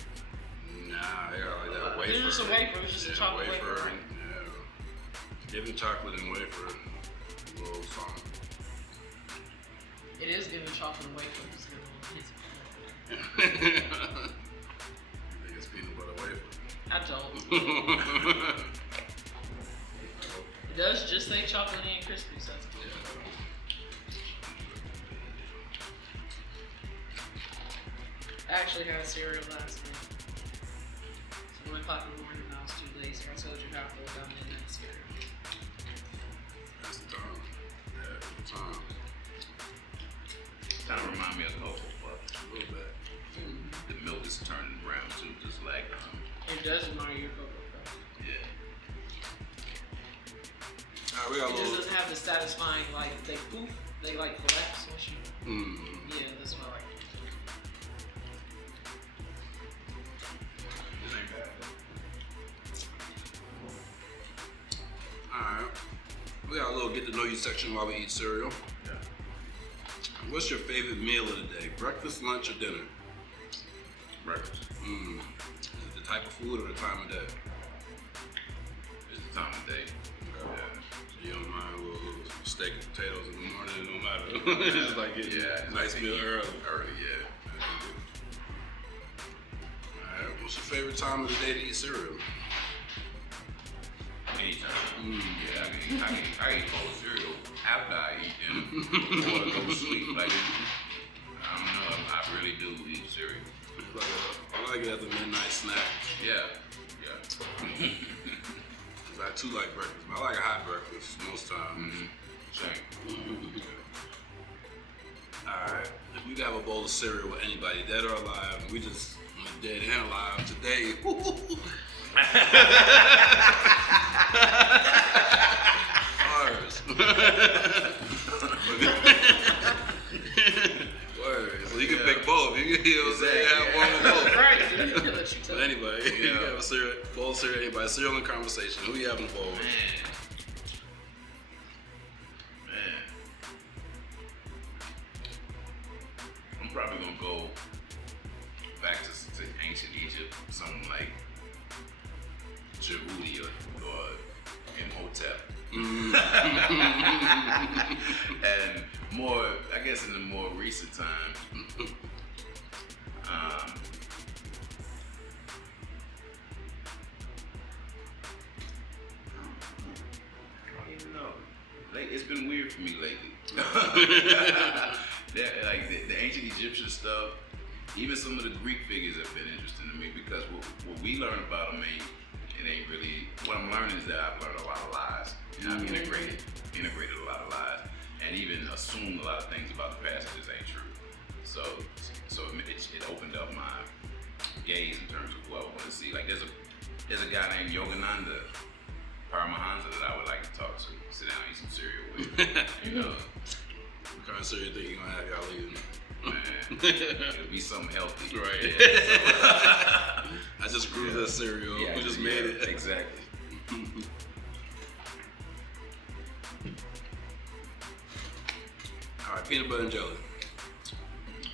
Nah, they got like that wafer. It's just a wafer. It's just a chocolate wafer. Right? Yeah. Giving chocolate and wafer. A little something. It is giving chocolate and wafer. It's giving You think it's peanut butter wafer? I don't. It does just say chocolate and crispy, so it's good. I actually had cereal last night. So 1 o'clock in the morning, I was too lazy. I told you how I feel about midnight cereal. That's the time. Yeah, that's the time. Kind of remind me of Cocoa Puff. A little bit. The milk is turning brown too, just like It does remind you of Cocoa Puff. yeah. Alright, we got a It just little. doesn't have the satisfying, like, they poof, they like collapse once you. Mm. Yeah, that's what I like. This ain't bad. Alright. We got a little get to know you section while we eat cereal. Yeah. What's your favorite meal of the day? Breakfast, lunch, or dinner? Breakfast. Is it the type of food or the time of day? It's the time of day. So you don't mind a little steak and potatoes in the morning, no matter. It's just like getting a nice meal early. Early, yeah. Alright, what's your favorite time of the day to eat cereal? Anytime. Yeah, I eat bowl of cereal after I eat dinner before I go to sleep. Like, I don't know, I really do eat cereal. It's like I like it as a midnight snack. Yeah. 'Cause I too like breakfast, but I like a hot breakfast most times. Same. Alright, if you could have a bowl of cereal with anybody, dead or alive, we just dead and alive today. Ours. Word. So you can pick both. You can have one with both. Right, let you tell But anyway, you can have a cereal, bowl of cereal, anybody, cereal in conversation. Who you having a bowl with? Man. I'm probably gonna go back to ancient Egypt, something like Djibouti or Imhotep. And more, I guess in the more recent time, I don't even know. Like, it's been weird for me lately. Like the ancient Egyptian stuff, even some of the Greek figures have been interesting to me because what we learn about them it ain't really. What I'm learning is that I've learned a lot of lies, and I've integrated a lot of lies, and even assumed a lot of things about the past that just ain't true. So it opened up my gaze in terms of what I want to see. Like there's a guy named Yogananda Paramahansa that I would like to talk to, sit down and eat some cereal with. You know, What kind of cereal you think you're gonna have y'all eating? man, it'll be something healthy. Right. I just grew this cereal. Yeah, We just made it. Exactly. Alright, peanut butter and jelly.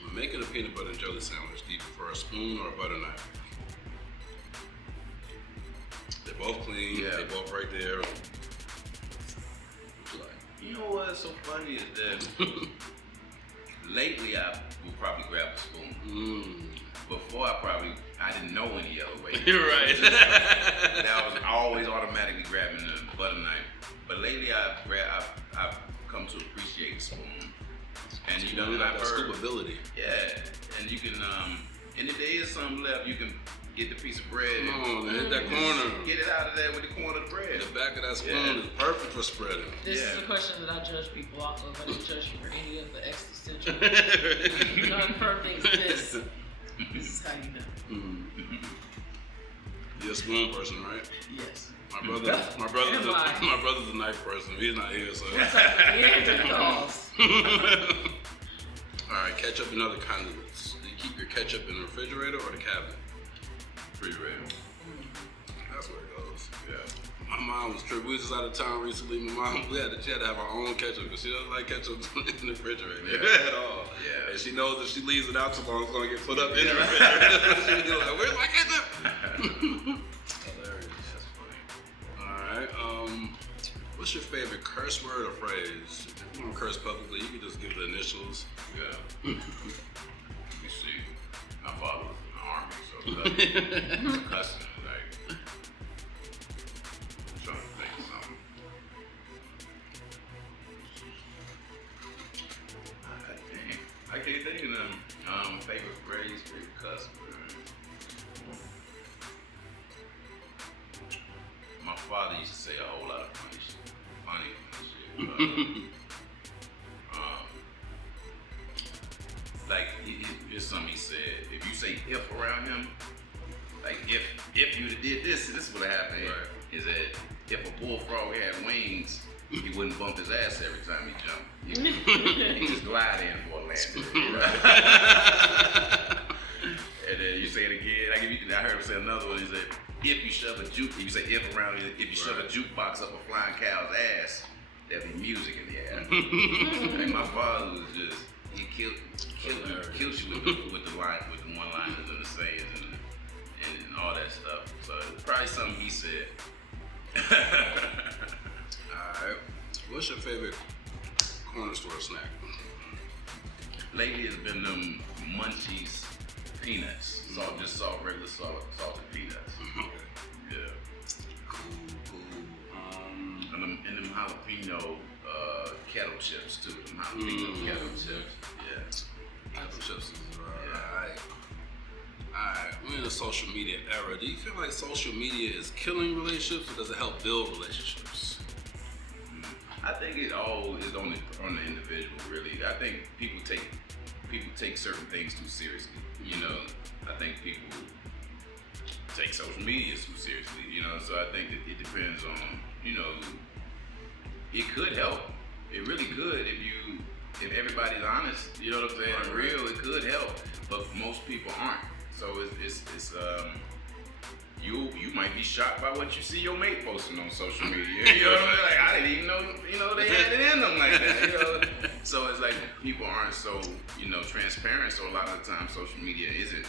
When making a peanut butter and jelly sandwich, do you prefer a spoon or a butter knife? They're both clean. Yeah. They're both right there. What you like? You know what's so funny is that lately I've will probably grab a spoon. Before I didn't know any other way. You're right. That was always automatically grabbing the butter knife. But lately I've come to appreciate the spoon. And you know, I've heard scoopability. Yeah, and you can and if there is some left, you can get the piece of bread. Come on, hit that corner. Get it out of there with the corner of the bread. The back of that spoon is perfect for spreading. This is the question that I judge people off of. I don't judge you for any of the existential. Non-firm things. This is how you know. You're a spoon person, right? Yes. My brother's a knife person. He's not here, so. All right, ketchup and other condiments. Do you keep your ketchup in the refrigerator or the cabinet? Refrigerator. That's where it goes. Yeah. My mom was tripping. We was just out of town recently. My mom, she had to have her own ketchup because she doesn't like ketchup in the refrigerator at all. Yeah. And she knows if she leaves it out too long, it's gonna get put up in the refrigerator. She'll be like, "Where's my ketchup?" Hilarious. That's funny. All right. What's your favorite curse word or phrase? If you don't curse publicly, you can just give the initials. Yeah. You see, my father was in the army, so cussing, like, I'm trying to think of something. I can't think of them. Favorite phrase, favorite cuss word. My father used to say a whole lot of funny shit. Like, here's something he said. If you say if around him, like if you did this is what happened. Right. Is that if a bullfrog had wings, he wouldn't bump his ass every time he jumped. He just glide in for a landing. And then you say it again. I heard him say another one. He said, if you shove a shove a jukebox up a flying cow's ass, there'll be music in the air. Like my father was just, he killed you with the one-liners and the sayings and all that stuff. So it's probably something he said. Alright. What's your favorite corner store snack? Lately it's been them Munchies peanuts. Regular salted peanuts. Yeah. Cool. And them jalapeno kettle chips too. Them jalapeno kettle chips. Yeah. Kettle chips is alright. Alright, we're in a social media era. Do you feel like social media is killing relationships or does it help build relationships? I think it all is on the individual, really. I think people take certain things too seriously. You know, I think people take social media too seriously. You know, so I think it depends on, you know, it could help. It really could if everybody's honest. You know what I'm saying? Right. Real, it could help, but most people aren't. So it's you might be shocked by what you see your mate posting on social media. You know what I mean? Like, I didn't even know, you know, they had it in them like that. You know, so it's like people aren't so, you know, transparent. So a lot of the time, social media isn't,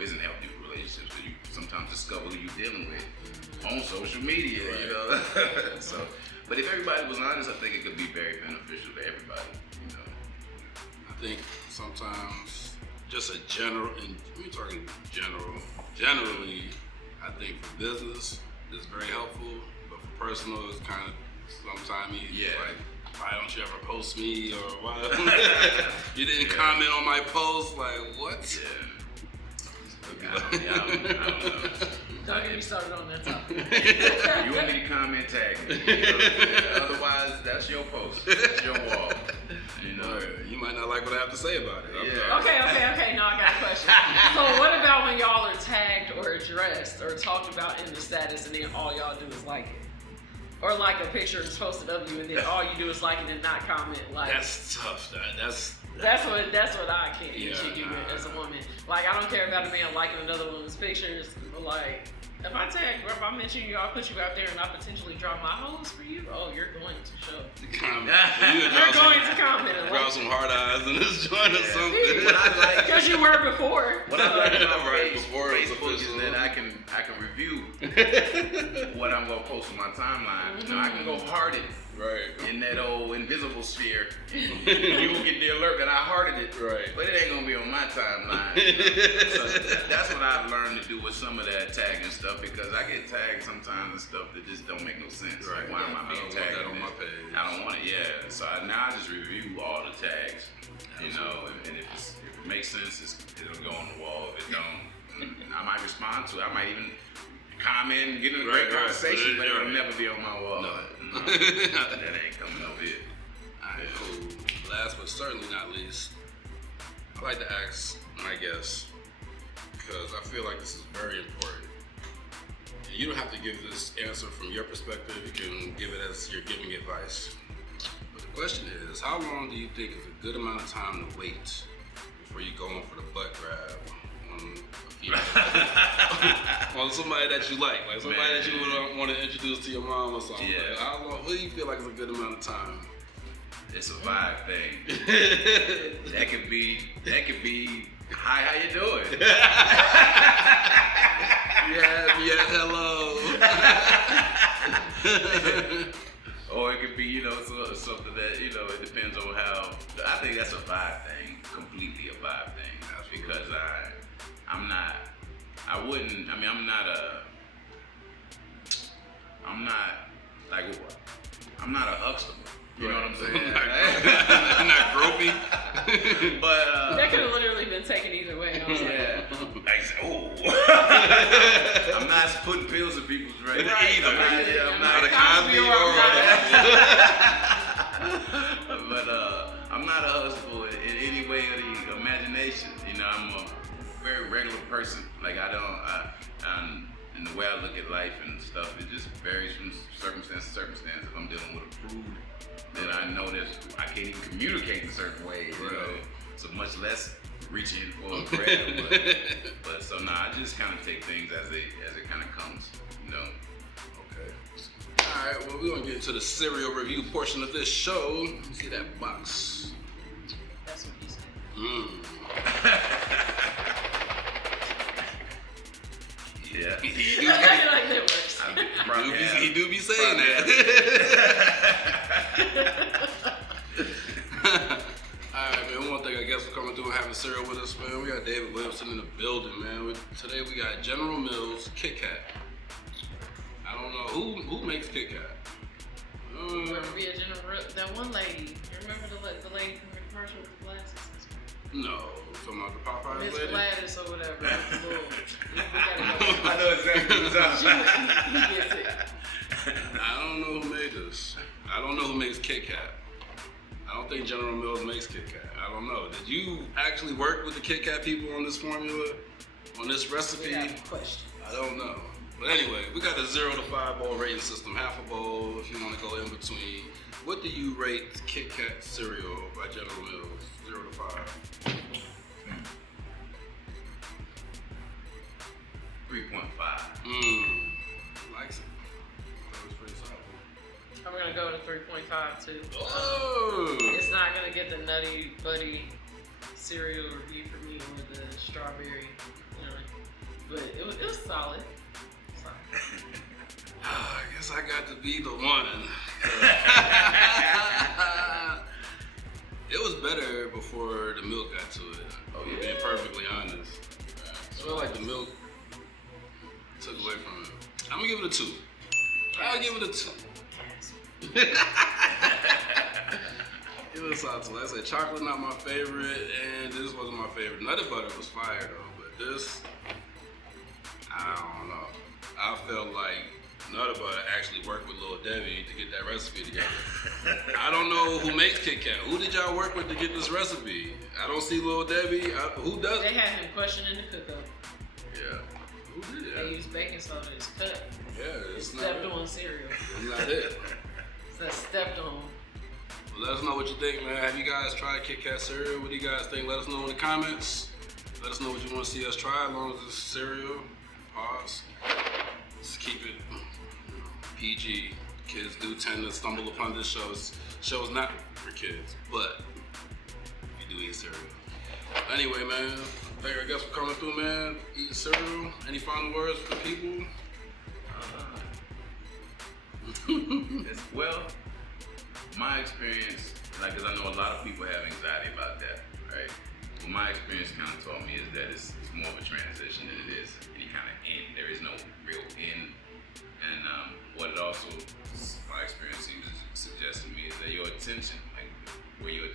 isn't healthy for relationships. Because you sometimes discover who you're dealing with on social media. Right. You know, so. But if everybody was honest, I think it could be very beneficial to everybody. You know, I think sometimes just and we're talking generally, I think for business, it's very helpful, but for personal, it's kind of sometimes like, why don't you ever post me, or why you didn't comment on my post? Like, what? I don't know. Don't get me started on that topic. You want me to comment, tag me. You know, otherwise, that's your post. That's your wall. You know, you might not like what I have to say about it. Yeah. Okay. No, I got a question. So what about when y'all are tagged or addressed or talked about in the status and then all y'all do is like it? Or like a picture is posted of you and then all you do is like it and not comment like. That's tough. That's what I can't usually do as a woman. Like, I don't care about a man liking another woman's pictures, but like, if I mention you, I'll put you out there and I potentially drop my hoes for you. Oh, you're going to show. You're going to comment. Drop some hard eyes in this joint or something. Because you were before. What I like about Facebook is that I can review what I'm gonna post on my timeline. You know, I can go hard at Right. in that old invisible sphere, you will get the alert that I hearted it. Right. But it ain't gonna be on my timeline. So that's what I've learned to do with some of that tagging stuff, because I get tagged sometimes and stuff that just don't make no sense. Right. Like, why am I being tagged? I don't want that on my page. I don't want it. Yeah. So now I just review all the tags. You know, and if it makes sense, it'll go on the wall. If it don't, I might respond to it. I might even comment and get in a great conversation, but it'll never be on my wall. No. That ain't coming over here. Alright, cool. Last but certainly not least, I like to ask my guests, because I feel like this is very important. And you don't have to give this answer from your perspective. You can give it as you're giving advice. But the question is, how long do you think is a good amount of time to wait before you go in for the butt grab on a female? On somebody that you like somebody that you would want to introduce to your mom or something. Yeah. Like, how long? What do you feel like is a good amount of time? It's a vibe thing. That could be, hi, how you doing? Yeah, hello. Or it could be, something that, it depends on how. I think that's a vibe thing, completely a vibe thing. Because I'm not a huckster. You know what I'm saying? Not gropey. But that could have literally been taken either way. yeah. I'm not putting pills in people's brains Right. either. I'm not a Cosby But I'm not a hustler in any way of the imagination. I'm a very regular person. Like and the way I look at life and stuff, it just varies from circumstance to circumstance. If I'm dealing with a prude, then I know that I can't even communicate in a certain way, so much less reach in for a grab. But so I just kind of take things as it kind of comes, Okay. All right. Well, we're gonna get into the cereal review portion of this show. Let me see that box. That's what he said. Yeah. I feel like that works. He do be saying that. Alright, man, one thing I guess for coming through and having cereal with us, man, we got David Williamson in the building, man. Today we got General Mills Kit Kat. I don't know, who makes Kit Kat? Maria General, that one lady. You remember the lady from the commercial with the glasses? No, talking about the Popeyes Miss lady? Gladys or whatever. I know exactly what you're talking about. He gets it. I don't know who made this. I don't know who makes Kit Kat. I don't think General Mills makes Kit Kat. I don't know. Did you actually work with the Kit Kat people on this formula? On this recipe? Without question. I don't know. But anyway, we got a 0 to 5 bowl rating system, half a bowl if you want to go in between. What do you rate Kit Kat cereal by General Mills? 0 to 5. 3.5. Likes it. That was pretty solid. I'm gonna go to 3.5 too. Oh! It's not gonna get the Nutty Buddy cereal review for me with the strawberry, but it was solid. I guess I got to be the one. It was better before the milk got to it. Oh, yeah. Being perfectly honest. I feel like the milk took away from it. I'm gonna give it a 2. I'll give it a 2. It was solid. Like I said, chocolate not my favorite, and this wasn't my favorite. Nutty butter was fire though, but this, I don't know. I felt like Nutty butter actually worked with Lil Debbie to get that recipe together. I don't know who makes Kit Kat. Who did y'all work with to get this recipe? I don't see Lil Debbie. Who does? They had him questioning the cook-up. Yeah. Who did it? They used baking soda. It's cut. Yeah, It's it's not stepped it. on cereal. It's not it. It's stepped on. Well, let us know what you think, man. Have you guys tried Kit Kat cereal? What do you guys think? Let us know in the comments. Let us know what you want to see us try as long as it's cereal. Pause. Let's keep it PG. Kids do tend to stumble upon this show. This show is not for kids, but you do eat cereal. Anyway, man, thank you, I guess, for coming through, man. Eating cereal. Any final words for the people? Well, My experience, like, cause I know a lot of people have anxiety about that, right? What my experience kind of taught me is that it's more of a transition than it is any kind of end. There is no real end. And what it also, my experience seems to suggest to me is that your attention, like where you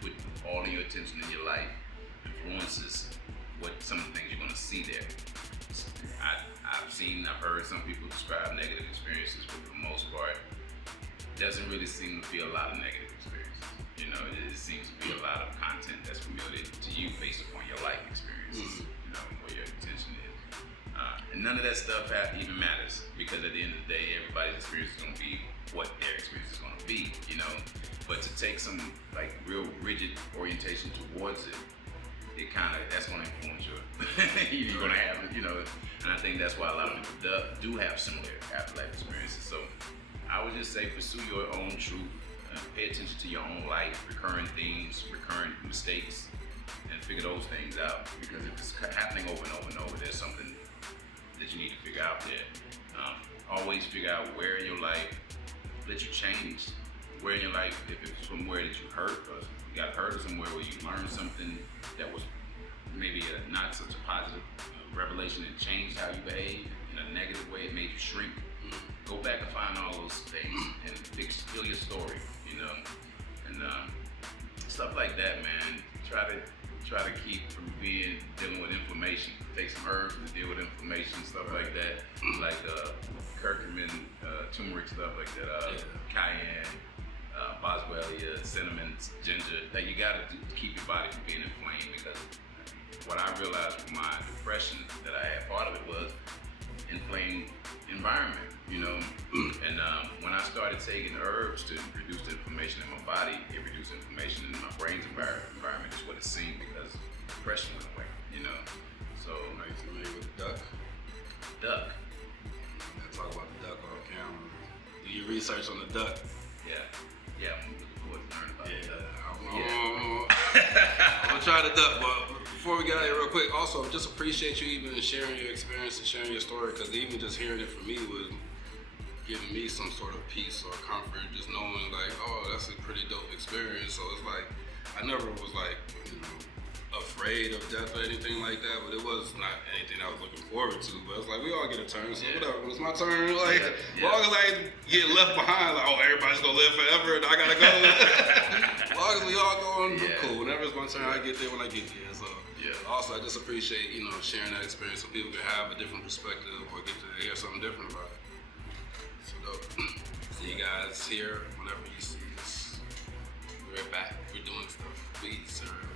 put all of your attention in your life influences what some of the things you're gonna see there. I've heard some people describe negative experiences, but for the most part, doesn't really seem to be a lot of negative experiences. You know, it seems to be a lot of content that's familiar to you based upon your life experiences, you know, where your attention is. And none of that stuff even matters, because at the end of the day, everybody's experience is gonna be what their experience is gonna be, you know. But to take some like real rigid orientation towards it, that's gonna influence you're gonna have, you know. And I think that's why a lot of people do have similar afterlife experiences. So I would just say pursue your own truth, pay attention to your own life, recurrent themes, recurrent mistakes, and figure those things out. Because if it's happening over and over and over, there's something that you need to figure out there. Always figure out where in your life that you changed. Where in your life, if it's somewhere that you hurt, or you got hurt, or somewhere where you learned something that was maybe not such a positive revelation, and changed how you behave in a negative way, it made you shrink. Go back and find all those things and fill your story, you know, and stuff like that, man. Try to keep from dealing with inflammation. Take some herbs to deal with inflammation, stuff like that, like curcumin, turmeric, stuff like that, cayenne, boswellia, cinnamon, ginger. Like, you gotta keep your body from being inflamed, because what I realized with my depression that I had, part of it was inflamed environment, you know. And when I started taking herbs to reduce the inflammation in my body, it reduced inflammation in my brain's environment. Is what it seemed, because depression went away, you know. So, Are you familiar with the duck? duck. I talk about the duck on camera. Do your research on the duck. Yeah, I'm looking forward to learning about the duck. I'm gonna try the duck, but before we get out of here real quick, also just appreciate you even sharing your experience and sharing your story, because even just hearing it from me was giving me some sort of peace or comfort, just knowing like, oh, that's a pretty dope experience. So it's like, I never was like, you know, afraid of death or anything like that, but it was not anything I was looking forward to. But it's like, we all get a turn, so whatever. When it's my turn, like, as long as I get left behind, like, oh, everybody's gonna live forever and I gotta go. As long as we all going, cool. Whenever it's my turn, I get there when I get there. So also, I just appreciate, you know, sharing that experience so people can have a different perspective or get to hear something different about it. So dope. See you guys here whenever you see us. We're back. We're doing stuff. We serve.